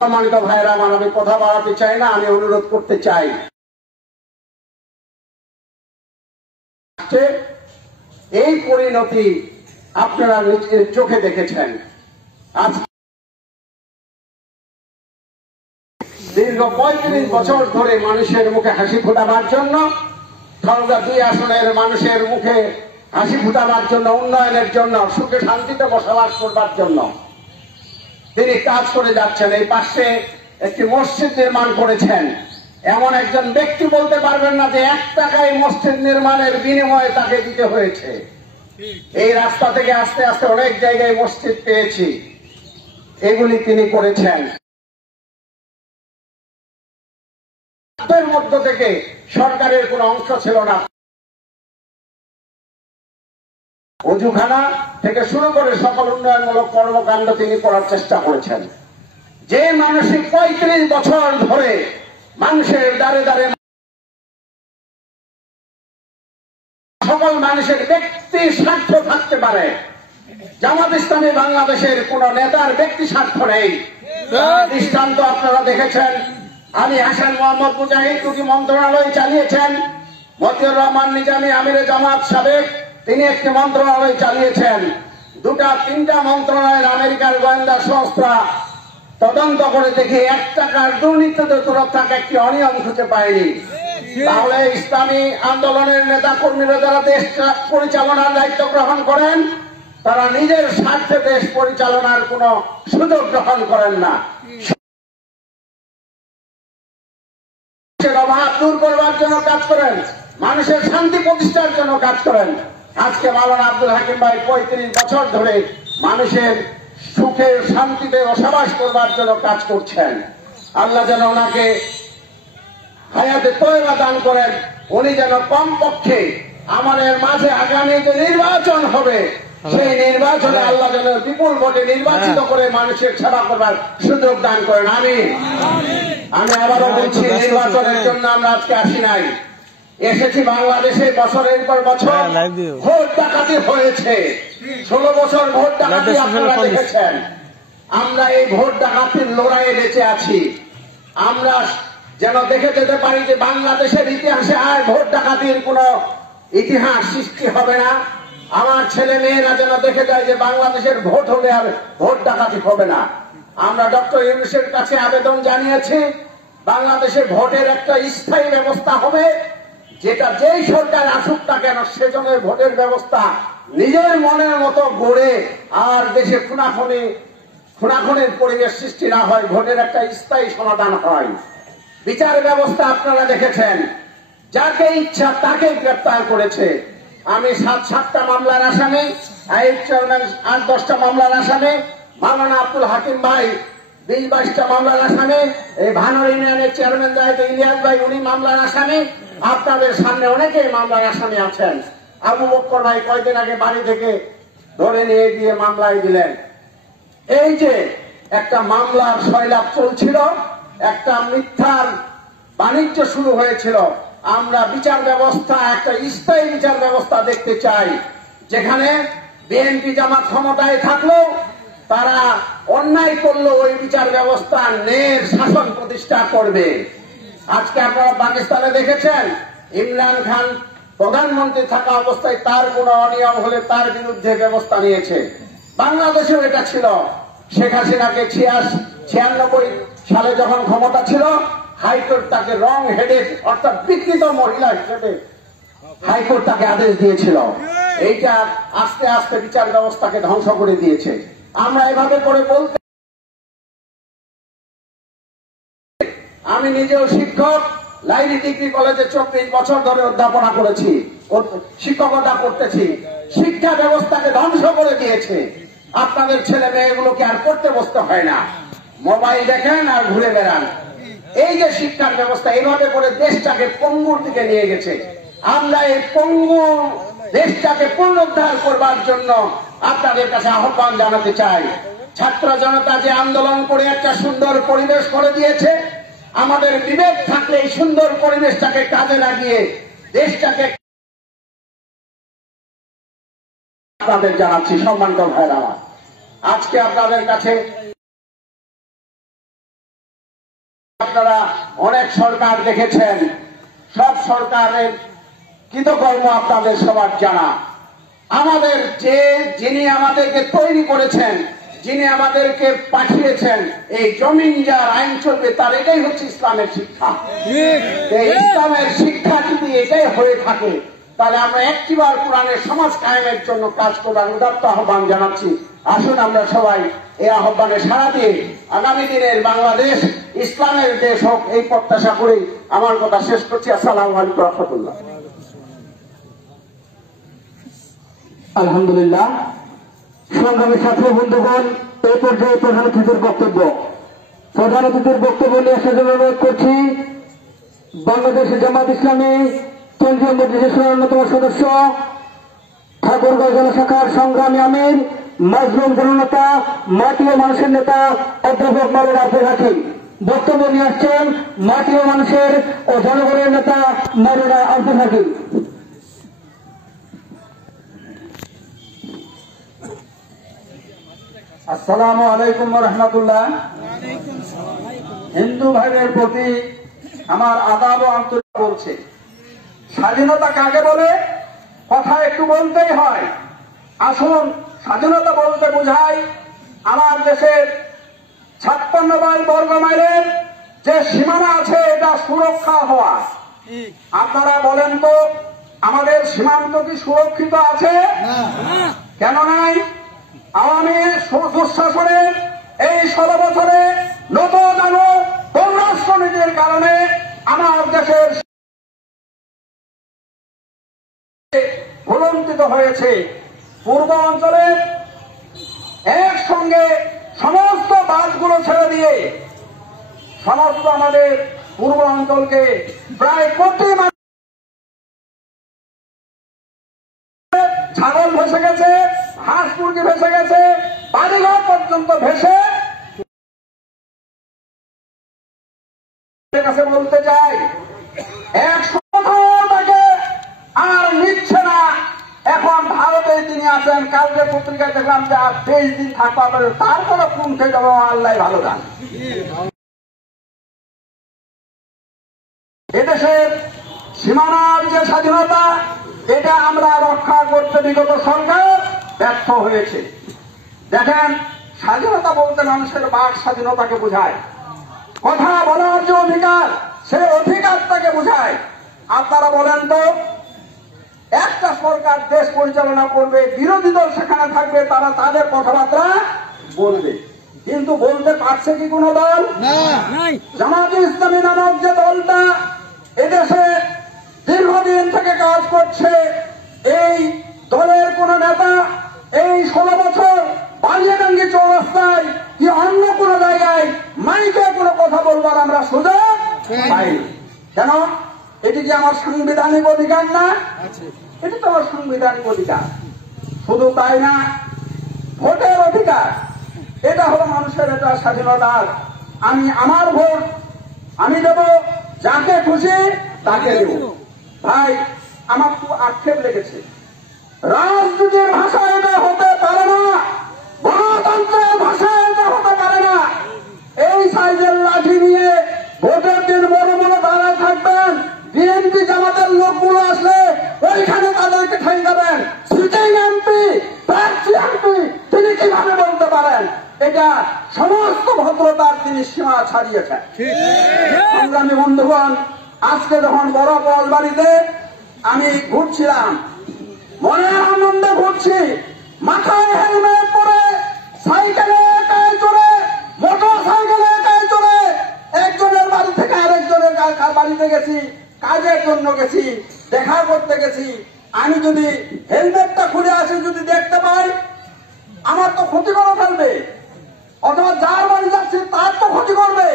সম্মানিত ভাইরা আমার, আমি কথা বাড়াতে চাই না, আমি অনুরোধ করতে চাই, এই পরিণতি আপনারা নিজের চোখে দেখেছেন। আজ দীর্ঘ ৩৫ বছর ধরে মানুষের মুখে হাসি ফোটাবার জন্য, ঠাকুরগাঁ ২ আসনের মানুষের মুখে হাসি ফোটাবার জন্য, উন্নয়নের জন্য, সুখে শান্তিতে বসবাস করবার জন্য তিনি কাজ করে যাচ্ছেন। এই পাশে একটি মসজিদ নির্মাণ করেছেন। এমন একজন ব্যক্তি বলতে পারবেন না যে 1 টাকায় মসজিদ নির্মাণের বিনিময়ে তাকে দিতে হয়েছে। এই রাস্তা থেকে আস্তে আস্তে অনেক জায়গায় মসজিদ পেয়েছি, এগুলি তিনি করেছেন। এর মধ্য থেকে সরকারের কোন অংশ ছিল না। অজুখানা থেকে শুরু করে সকল উন্নয়নমূলক কর্মকাণ্ড তিনি করার চেষ্টা করেছেন। যে মানসিক 35 বছর ধরে মানুষের দ্বারে দ্বারে সকল মানুষের ব্যক্তি স্বার্থ থাকতে পারে, জামাত ইসলামী বাংলাদেশের কোন নেতার ব্যক্তি স্বার্থ নেই। দৃষ্টান্ত আপনারা দেখেছেন। আলী হাসান মোহাম্মদ মুজাহিদ 2টি মন্ত্রণালয় চালিয়েছেন। মতিউর রহমান নিজামী আমিরে জামাত সাবেক, তিনি একটি মন্ত্রণালয় চালিয়েছেন। 2-3টা মন্ত্রণালয়ের আমেরিকার গোয়েন্দা সংস্থা তদন্ত করে দেখে 1 টাকার দুর্নীতিতে তাকে একটি অনিয়ম খুঁজে পায়নি। তাহলে ইসলামী আন্দোলনের নেতা কর্মীরা যারা দেশ পরিচালনার দায়িত্ব গ্রহণ করেন, তারা নিজের স্বার্থে দেশ পরিচালনার কোন সুযোগ গ্রহণ করেন না। অভাব দূর করবার জন্য কাজ করেন, মানুষের শান্তি প্রতিষ্ঠার জন্য কাজ করেন। আজকে মাওলানা আব্দুল হাকিম ভাই 35 বছর ধরে মানুষের সুখে শান্তিতে বসবাস করবার জন্য কাজ করছেন। আল্লাহ যেন ওনাকে হায়াতে তয়বা দান করেন। উনি যেন কমপক্ষে আমাদের মাঝে আগামী যে নির্বাচন হবে, সেই নির্বাচনে আল্লাহ যেন বিপুল ভোটে নির্বাচিত করে মানুষের সেবা করবার সুযোগ দান করেন। আমি আবারও বলছি, নির্বাচনের জন্য আমরা আজকে আসি নাই, এসেছি বাংলাদেশে বছরের পর বছর ভোট ডাকাতি হয়েছে। 16 বছর ভোট ডাকাতি আপনারা দেখেছেন। আমরা এই ভোট ডাকাতির লড়াইয়ে বেঁচে আছি। আমরা যেন দেখে যেতে পারি যে বাংলাদেশের ইতিহাসে আর ভোট ডাকাতির কোন ইতিহাস সৃষ্টি হবে না। আমার ছেলে মেয়েরা যেন দেখে যায় যে বাংলাদেশের ভোট হলে আর ভোট ডাকাতি হবে না। আমরা ডক্টর ইউনূসের কাছে আবেদন জানিয়েছি, বাংলাদেশে ভোটের একটা স্থায়ী ব্যবস্থা হবে, যেটা যেই সরকার আসুক না কেন সেজন্য ভোটের ব্যবস্থা নিজের মনের মতো গড়ে আর দেশে খুনাখুনির পরিবেশ সৃষ্টি না হয়, ভোটের একটা স্থায়ী সমাধান হয়। বিচার ব্যবস্থা আপনারা দেখেছেন, যাকে ইচ্ছা তাকে গ্রেপ্তার করেছে। আমি 7-7টা মামলার আসামি, আইন চেয়ারম্যান 8-10টা মামলার আসামি, মাওলানা আব্দুল হাকিম ভাই 20-22টা মামলার আসামি, এই ভানোর ইউনিয়নের চেয়ারম্যান ইলিয়াস ভাই উনি মামলার আসামি। আপনাদের সামনে অনেকেই মামলার আসামি আছেন। আবু বক্কর ভাই কয়েকদিন আগে বাড়ি থেকে ধরে নিয়ে গিয়ে মামলায় দিলেন। এই যে একটা মামলার সয়লাভ চলছিল, একটা মিথ্যার বাণিজ্য শুরু হয়েছিল। আমরা বিচার ব্যবস্থা একটা স্থায়ী বিচার ব্যবস্থা দেখতে চাই, যেখানে বিএনপি জামাত ক্ষমতায় থাকলেও তারা অন্যায় করলেও ওই বিচার ব্যবস্থা ন্যায়ের শাসন প্রতিষ্ঠা করবে। আজকে আপনারা পাকিস্তানে দেখেছেন, ইমরান খান প্রধানমন্ত্রী থাকা অবস্থায় তার কোন অনিয়ম হলে তার বিরুদ্ধে ব্যবস্থা নিয়েছে। বাংলাদেশেও এটা ছিল। শেখ হাসিনাকে 96 সালে যখন ক্ষমতা ছিল, হাইকোর্ট তাকে রং হেডেড অর্থাৎ বিকৃত মহিলা হিসেবে হাইকোর্ট তাকে আদেশ দিয়েছিল। এইটা আস্তে আস্তে বিচার ব্যবস্থাকে ধ্বংস করে দিয়েছে। আমরা এভাবে করে বলতে, আমি নিজেও শিক্ষক, লাইলি ডিগ্রি কলেজে 24 বছর ধরে অধ্যাপনা করেছি, শিক্ষকতা করতেছি। শিক্ষা ব্যবস্থাকে ধ্বংস করে দিয়েছে। আপনাদের ছেলে মেয়েগুলোকে আর পড়তে বসতে হয় না, মোবাইল দেখেন আর ঘুরে বেড়ান। এই যে শিক্ষার ব্যবস্থা এইভাবে করে দেশটাকে পঙ্গুর দিকে নিয়ে গেছে। আমরা এই পঙ্গু দেশটাকে পুনরুদ্ধার করবার জন্য আপনাদের কাছে আহ্বান জানাতে চাই। ছাত্র জনতা যে আন্দোলন করে একটা সুন্দর পরিবেশ করে দিয়েছে, আমাদের বিবেক থাকলে এই সুন্দর পরিবেশটাকে কাজে লাগিয়ে দেশটাকে, আপনাদের জানাচ্ছি সম্মানিত ভাইরা, আজকে আপনাদের কাছে আপনারা অনেক সরকার দেখেছেন, সব সরকারের কৃতকর্ম আপনাদের সবার জানা। আমাদের যিনি আমাদেরকে তৈরি করেছেন, যিনি আমাদেরকে পাঠিয়েছেন, এই জমিন যার আইন চলবে তার এটাই হচ্ছে ইসলামের শিক্ষা। এই ইসলামের শিক্ষা যদি এটাই হয়ে থাকে, তাহলে আমরা একটিবার কোরআনের সমাজ কায়েমের জন্য কাজ করবার উদাত্ত আহ্বান জানাচ্ছি। আসুন আমরা সবাই এই আহ্বানে সাড়া দিয়ে আগামী দিনের বাংলাদেশ ইসলামের দেশ হোক, এই প্রত্যাশা করেই আমার কথা শেষ করছি। আসসালামু আলাইকুম রহমতুল্লাহ। আলহামদুলিল্লাহ। সংগ্রামী ছাত্র বন্ধুগণ, এই পর্যায়ে প্রধান অতিথির বক্তব্য। প্রধান অতিথির বক্তব্য নিয়ে আসার জন্য অনুরোধ করছি বাংলাদেশ জামাত ইসলামী কেন্দ্রীয় মজলিসের অন্যতম সদস্য, ঠাকুরগাঁও জেলা শাখার সংগ্রামী আমির, মাজলুম জননেতা, মাটি ও মানুষের নেতা অধ্যাপক মাওলানা আব্দুল হাকিম। বক্তব্য নিয়ে আসছেন মাটি ও মানুষের ও জনগণের নেতা মাওলানা আব্দুল হাকিম। আসসালামু আলাইকুম রহমতুল্লাহ। হিন্দু ভাইয়ের প্রতি আমার আদাব ও আন্তরিকতা বলছে। স্বাধীনতা কাকে বলে কথা একটু বলতেই হয়। আসুন, স্বাধীনতা বলতে বোঝায় আমার দেশের 56 বর্গ মাইলের যে সীমানা আছে এটা সুরক্ষা হওয়া। আপনারা বলেন তো, আমাদের সীমান্ত কি সুরক্ষিত আছে? কেন নাই? আওয়ামী দুঃশাসনের এই 16 বছরে নতুন পররাষ্ট্রনীতির কারণে আমার দেশের ভুলন্টিত হয়েছে। পূর্ব অঞ্চলে একসঙ্গে সমস্ত বাসগুলো ছেড়ে দিয়ে সমস্ত আমাদের পূর্ব অঞ্চলকে প্রায় কোটি ছাগল ভেসে গেছে, হাঁস মুরগি ভেসে গেছে, বাড়িঘর পর্যন্ত ভেসে। কাছে বলতে চাই, এক সমাজকে আর নিচ্ছে না। এখন ভারতে তিনি আছেন, কালকে পত্রিকায় দেখলাম যে আর 23 দিন থাকতে হবে, তারপরে পুনতে যাবো, আল্লাহ ভালো জান। এদেশের সীমানার যে স্বাধীনতা, এটা আমরা রক্ষা করতে বিগত সরকার ব্যর্থ হয়েছে। দেখেন, স্বাধীনতা বলতে মানুষের বাক স্বাধীনতাকে বোঝায়, কথা বলার যে অধিকার, সে অধিকারটাকে বোঝায়। আপনারা বলেন তো, একটা সরকার দেশ পরিচালনা করবে, বিরোধী দল সেখানে থাকবে, তারা তাদের কথাবার্তা বলবে, কিন্তু বলতে পারছে কি কোন দল? জামাতে ইসলামী নামক যে দলটা এদেশে দীর্ঘদিন থেকে কাজ করছে, এই দলের কোন নেতা এই 16 বছর বালিয়াডাঙ্গি চৌরাস্তায় কি অন্য কোন জায়গায় মাইকে কোনো কথা বলবার আমরা সুযোগ পাইনি। কেন? এটি কি আমার সাংবিধানিক অধিকার না? এটি তো আমার সাংবিধানিক অধিকার। শুধু তাই না, ভোটের অধিকার, এটা হলো মানুষের এটা স্বাধীনতার। আমি আমার ভোট আমি দেব, যাকে খুশি তাকে দেব। ভাই, আমার তো আক্ষেপ লেগেছে, রাজনীতির ভাষা এটা হতে পারে না, গণতন্ত্রের ভাষা এটা হতে পারে না। এই সাইজের লাঠি নিয়ে ভোটের দিন বড় বড় দাঁড়ায় থাকবেন, বিএনপি জামাতের লোকগুলো আসলে ওইখানে তাদেরকে ঠাই দেবেন। সিটিং এমপি, প্রার্থী এমপি, তিনি কিভাবে বলতে পারেন? এটা সমস্ত ভদ্রতার তিনি সীমা ছাড়িয়েছেন। সংগ্রামী বন্ধুগণ, আজকে যখন বড় বলবাড়িতে আমি ঘুরছিলাম, মনের আনন্দে ঘুরছি, মাথায় হেলমেট পরে, সাইকেলে একাই চড়ে, মোটর সাইকেলে একাই চড়ে একজনের বাড়ি থেকে আরেকজনের বাড়িতে গেছি, কাজের জন্য গেছি, দেখা করতে গেছি। আমি যদি হেলমেটটা খুলে আসি, যদি দেখতে পাই, আমার তো ক্ষতি করে ফেলবে, অথবা যার বাড়ি যাচ্ছি তার তো ক্ষতি করবে,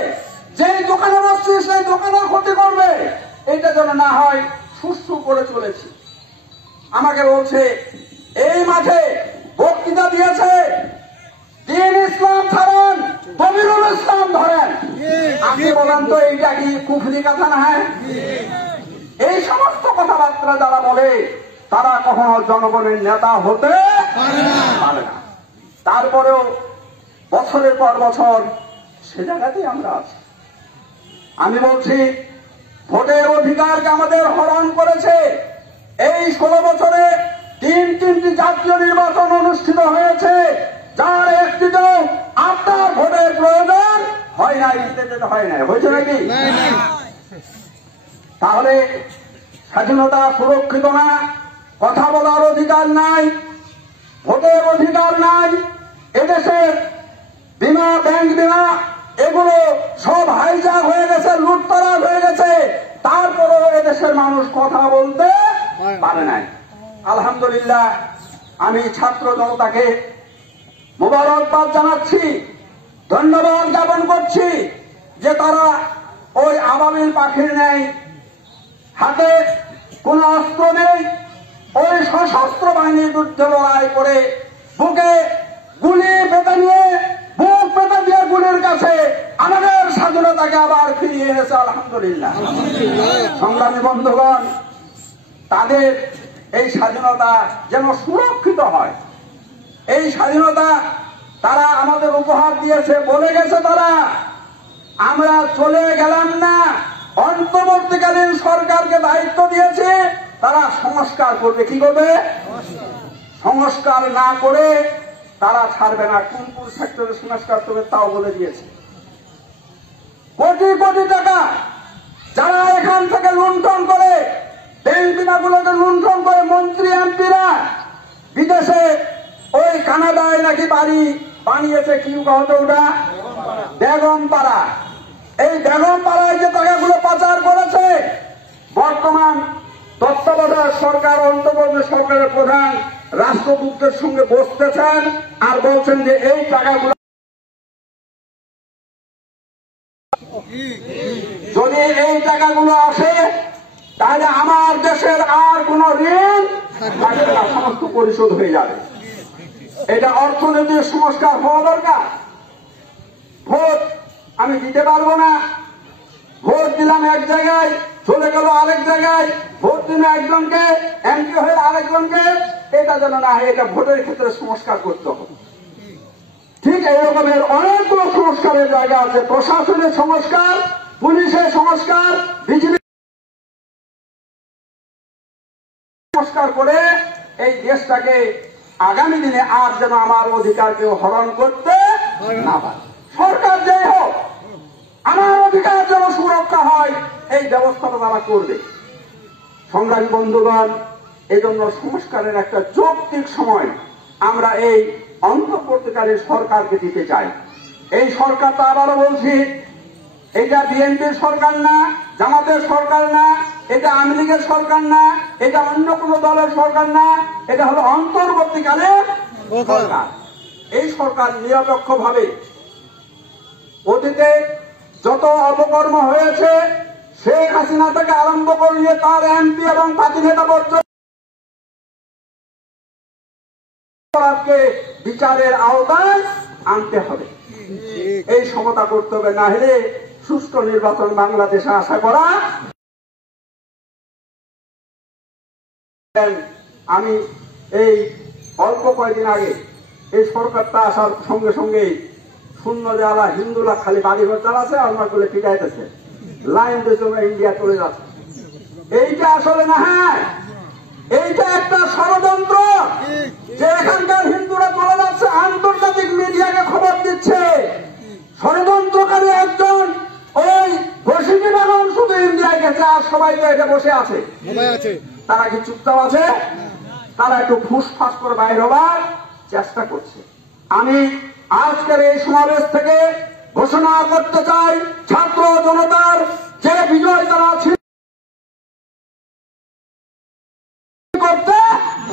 যেই দোকানে বসছি সেই দোকানের ক্ষতি করবে। এইটা যেন না হয় সুস্থ করে চলেছি। আমাকে বলছে এই মাঠে বক্তৃতা দিয়েছে, দিন ইসলাম ছাড়েন, তমিরুল ইসলাম ধরেন। আপনি বলেন তো এইটা কি কুফরি কথা না? হয় এই সমস্ত কথাবার্তা যারা বলে তারা কখনো জনগণের নেতা হতে পারে না। তারপরেও বছরের পর বছর সে জায়গাতেই আমরা আছি। আমি বলছি ভোটের অধিকারকে আমাদের হরণ করেছে। এই 16 বছরে 3টি জাতীয় নির্বাচন অনুষ্ঠিত হয়েছে, যার একটিতেও আপনার ভোটের প্রয়োজন হয় নাই, হয় নাই, হয়েছে নাকি? তাহলে স্বাধীনতা সুরক্ষিত না, কথা বলার অধিকার নাই, ভোটের অধিকার নাই, এদেশের বিমা, ব্যাংক বিমা এগুলো সব হাইজ্যাক হয়ে গেছে, লুটতরাজ হয়ে গেছে, তারপরেও এদেশের মানুষ কথা বলতে পারে নাই। আলহামদুলিল্লাহ, আমি ছাত্র জনতাকে মোবারকবাদ জানাচ্ছি, ধন্যবাদ জ্ঞাপন করছি যে তারা ওই আবাবিল পাখির নেই, হাতে কোন অস্ত্র নেই, ওই সশস্ত্র বাহিনীর বিরুদ্ধে লড়াই করে বুকে গুলি পেতে নিয়ে, বুক পেতে দিয়ে গুলির কাছে আমাদের স্বাধীনতাকে আবার ফিরিয়ে এনেছে। আলহামদুলিল্লাহ। সংগ্রামী বন্ধুগণ, তাদের এই স্বাধীনতা যেন সুরক্ষিত হয়, এই স্বাধীনতা তারা আমাদের উপহার দিয়েছে, বলে গেছে তারা আমরা চলে গেলাম না, অন্তর্বর্তীকালীন সরকারকে দায়িত্ব দিয়েছে, তারা সংস্কার করবে। কি করবে? সংস্কার না করে তারা ছাড়বে না। কোন কোন সেক্টরে সংস্কার করবে তাও বলে দিয়েছে। কোটি কোটি টাকা যারা এখান থেকে লুণ্ঠন করে, ব্যাংক বিমাগুলোকে লুণ্ঠন করে মন্ত্রী এমপিরা বিদেশে ওই কানাডায় নাকি বাড়ি বানিয়েছে, কি হতো ওটা, বেগমপাড়া। এই বেগমপাড়ায় যে টাকাগুলো পাচার করেছে, বর্তমান তত্ত্বাবধায়ক সরকার, অন্তর্বর্তী সরকারের প্রধান রাষ্ট্রদূতের সঙ্গে বসতেছেন আর বলছেন যে এই টাকাগুলো যদি এই টাকাগুলো আসে তাহলে আমার দেশের আর কোন ঋণ থাকবে না, সমস্ত পরিশোধ হয়ে যাবে। এটা অর্থনৈতিক সংস্কার হওয়া দরকার। ভোট আমি দিতে পারবো না, ভোট দিলাম এক জায়গায়, চলে গেল আরেক জায়গায়, ভোট দিল একজনকে, এমপি হয়ে আরেকজনকে, এটা যেন না হয়। এটা ভোটের ক্ষেত্রে সংস্কার করতে হবে। ঠিক এই রকমের অনেকগুলো সংস্কারের জায়গা আছে, প্রশাসনের সংস্কার, পুলিশের সংস্কার, বিজেপি সংস্কার করে এই দেশটাকে আগামী দিনে আর যেন আমার অধিকার কেউ হরণ করতে না পারে। সরকার যেই হোক, আমার অধিকার যেন সুরক্ষা হয়, এই ব্যবস্থাটা তারা করবে। সংগ্রামী বন্ধুগণ, এই জন্য সংস্কারের একটা যৌক্তিক সময় আমরা এই অন্তর্বর্তীকালীন সরকারকে দিতে চাই। এই সরকারটা আবারও বলছি, এটা বিএনপির সরকার না, জামাতের সরকার না, এটা আওয়ামী লীগের সরকার না, এটা অন্য কোন দলের সরকার না, এটা হলো অন্তর্বর্তীকালীন সরকার। এই সরকার নিরপেক্ষভাবে অতীতে যত অপকর্ম হয়েছে, শেখ হাসিনা থেকে আরম্ভ করলে তার এমপি এবং পার্টি নেতা পর্যন্ত বিচারের আওতায় আনতে হবে। এই সমতা করতে হবে, না হলে সুষ্ঠু নির্বাচন বাংলাদেশে আশা করা। আমি এই অল্প কয়েকদিন আগে এই সরকারটা আসার সঙ্গে সঙ্গে শূন্য দেওয়ালা হিন্দুরা খালি বাড়িঘর চালাচ্ছে, আমার করে পিটাইতেছে, লাইন দিয়ে জমে ইন্ডিয়া চলে যাচ্ছে। এইটা আসলে না, হ্যাঁ এইটা একটা ষড়যন্ত্র, যে এখানকার হিন্দুরা চলে যাচ্ছে, আন্তর্জাতিক মিডিয়াকে খবর দিচ্ছে। ষড়যন্ত্রকারী একজন ওই বসিটি বেগম শুধু ইন্ডিয়ায় গেছে, আর সবাই তো এটা বসে আছে। তারা কি চুপচাপ আছে? তারা একটু ফুসফাস করে বাইর হবার চেষ্টা করছে। আমি আজকের এই সমাবেশ থেকে ঘোষণা করতে চাই, ছাত্র জনতার যে বিজয় তারা ছিল করতে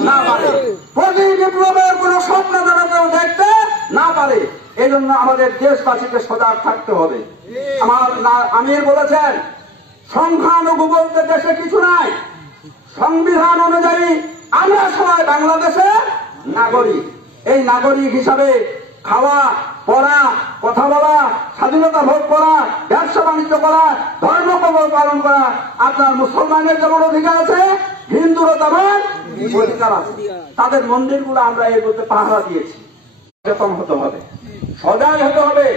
না পারে, প্রতি বিপ্লবের কোন স্বপ্ন যেন কেউ দেখতে না পারে, এই জন্য আমাদের দেশবাসীকে সজাগ থাকতে হবে। আমার আমির বলেছেন, সংখ্যালঘু বলতে দেশে কিছু নাই, সংবিধান অনুযায়ী আমরা সবাই বাংলাদেশের নাগরিক। এই নাগরিক হিসাবে খাওয়া, পড়া, কথা বলা, স্বাধীনতা ভোগ করা, ব্যবসা বাণিজ্য করা, ধর্ম পালন করা আপনার মুসলমানের যেমন অধিকার আছে, হিন্দুরও তেমন অধিকার আছে। তাদের মন্দিরগুলো আমরা এর মধ্যে পাহারা দিয়েছি। সচেতন হতে হবে, সজাগ হতে হবে,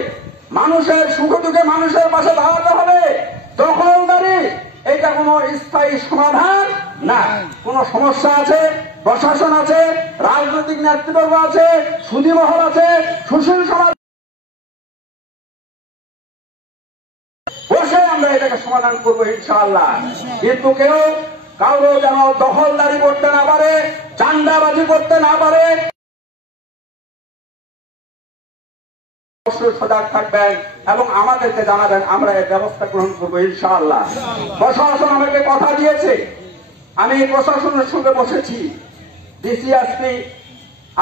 মানুষের সুখ দুঃখে মানুষের পাশে দাঁড়াতে হবে। দখলদারি এটা কোনো স্থায়ী সমাধান না। কোন সমস্যা আছে, প্রশাসন আছে, রাজনৈতিক নেতৃবর্গ আছে, সুধী মহল আছে, সুশীল সমাজ বসে আমরা এটাকে সমাধান করবো ইনশাআল্লাহ। কিন্তু কেউ কারো যেন দখলদারি করতে না পারে, চাঁদাবাজি করতে না পারে। অবশ্যই সজাগ থাকবেন এবং আমাদেরকে জানাবেন, আমরা এর ব্যবস্থা গ্রহণ করবো ইনশাআল্লাহ। প্রশাসন আমাকে কথা দিয়েছে, আমি প্রশাসনের সঙ্গে বসেছি, ডিসিএসপি,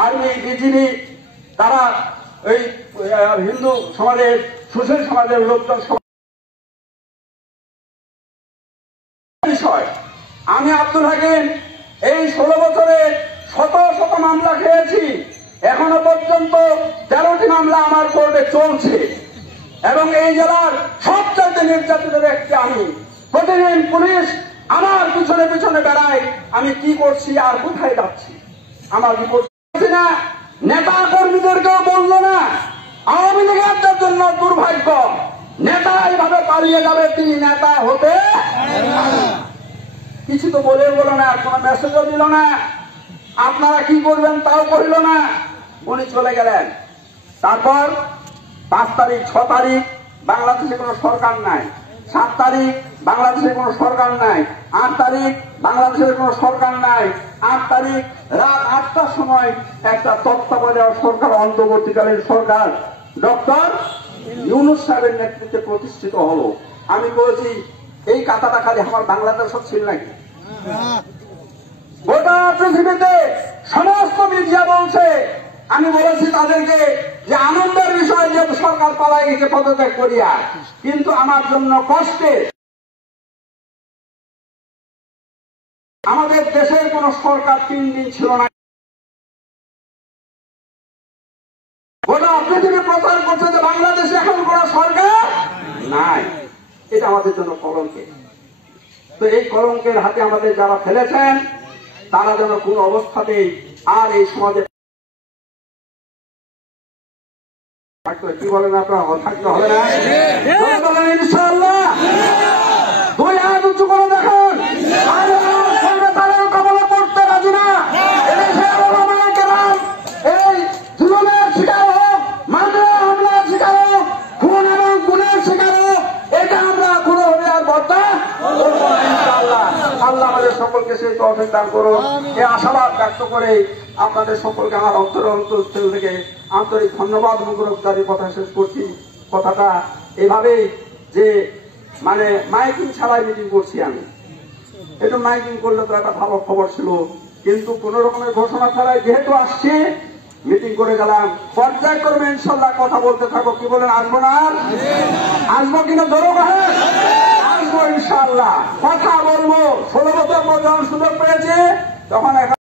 আর্মি, বিজিবি, তারা ওই হিন্দু সমাজের, সুশীল সমাজের লোকজন বিষয়। আমি আব্দুল হাকিম এই 16 বছরে শত শত মামলা খেয়েছি, এখনো পর্যন্ত 13টি মামলা আমার কোর্টে চলছে এবং এই জেলার সবচেয়ে নির্যাতিত ব্যক্তি আমি। প্রতিদিন পুলিশ আমার পিছনে পিছনে বেড়ায়, আমি কি করছি আর কোথায় যাচ্ছি, আমার রিপোর্ট না। নেতা কর্মীদেরকেও বললো না। আওয়ামী লীগের জন্য দুর্ভাগ্য, নেতা এইভাবে পালিয়ে যাবে, তিনি নেতা হতে কিছু তো বলে বলো না, কোন মেসেজও দিল না, আপনারা কি করবেন তাও করিল না, উনি চলে গেলেন। তারপর 5 তারিখ, 6 তারিখ বাংলাদেশে কোনো সরকার নাই, 7 তারিখ বাংলাদেশে কোনো সরকার নাই, 8 তারিখ বাংলাদেশের কোনো সরকার নাই, 8 তারিখ রাত 8টার সময় একটা তত্ত্বাবধায়ক সরকার, অন্তর্বর্তীকালীন সরকার ডক্টর ইউনূস সাহেবের নেতৃত্বে প্রতিষ্ঠিত হলো। আমি বলছি এই কথাটা খালি আমার বাংলাদেশ ছিল নাকি? গোটা পৃথিবীতে সমস্ত মিডিয়া বলছে। আমি বলেছি তাদেরকে যে আনন্দের বিষয় যে সরকার পালাই গেছে পদত্যাগ করিয়া, কিন্তু আমার জন্য কষ্টে আমাদের দেশের কোন সরকার 3 দিন ছিল না। গোটা পৃথিবী প্রচার করছে যে বাংলাদেশে এখন কোন সরকার নাই। এটা আমাদের জন্য কলঙ্কের। তো এই কলঙ্কের হাতে আমাদের যারা ফেলেছেন তারা যেন কোন অবস্থাতেই আর এই সমাজে কি বলেন আপনারা, থাকতে হবে না। ইনশাআল্লাহ 2 হাত উঁচু করে দেখুন, কবলে পড়তে রাজি না। এই জুলুমের শিকার হোক, মামলা হামলার শিকার হোক, খুন এবং গুণের শিকার হোক, এটা আমরা কোনোভাবে আর বরদাস্ত করব না ইনশাআল্লাহ। আল্লাহ আমাদের সকলকে সেই তৌফিক দান করুন। এই আশাবাদ ব্যক্ত করে আপনাদের সকলকে আমার অন্তরস্থল থেকে আন্তরিক ধন্যবাদ মুবারকবাদী কথা শেষ করছি। কথাটা এভাবেই যে মানে মাইকিং ছাড়াই মিটিং করছি আমি, একটু মাইকিং করলে তো একটা ভালো খবর ছিল, কিন্তু কোন রকমের ঘোষণা ছাড়াই যেহেতু আসছি মিটিং করে গেলাম। পর্যায়ক্রমে ইনশাল্লাহ কথা বলতে থাকো। কি বলেন, আসবো না? আসবো কিনা ধরো, আসবো ইনশাল্লাহ, কথা বলবো। 16 বছর পর যখন সুযোগ পেয়েছে তখন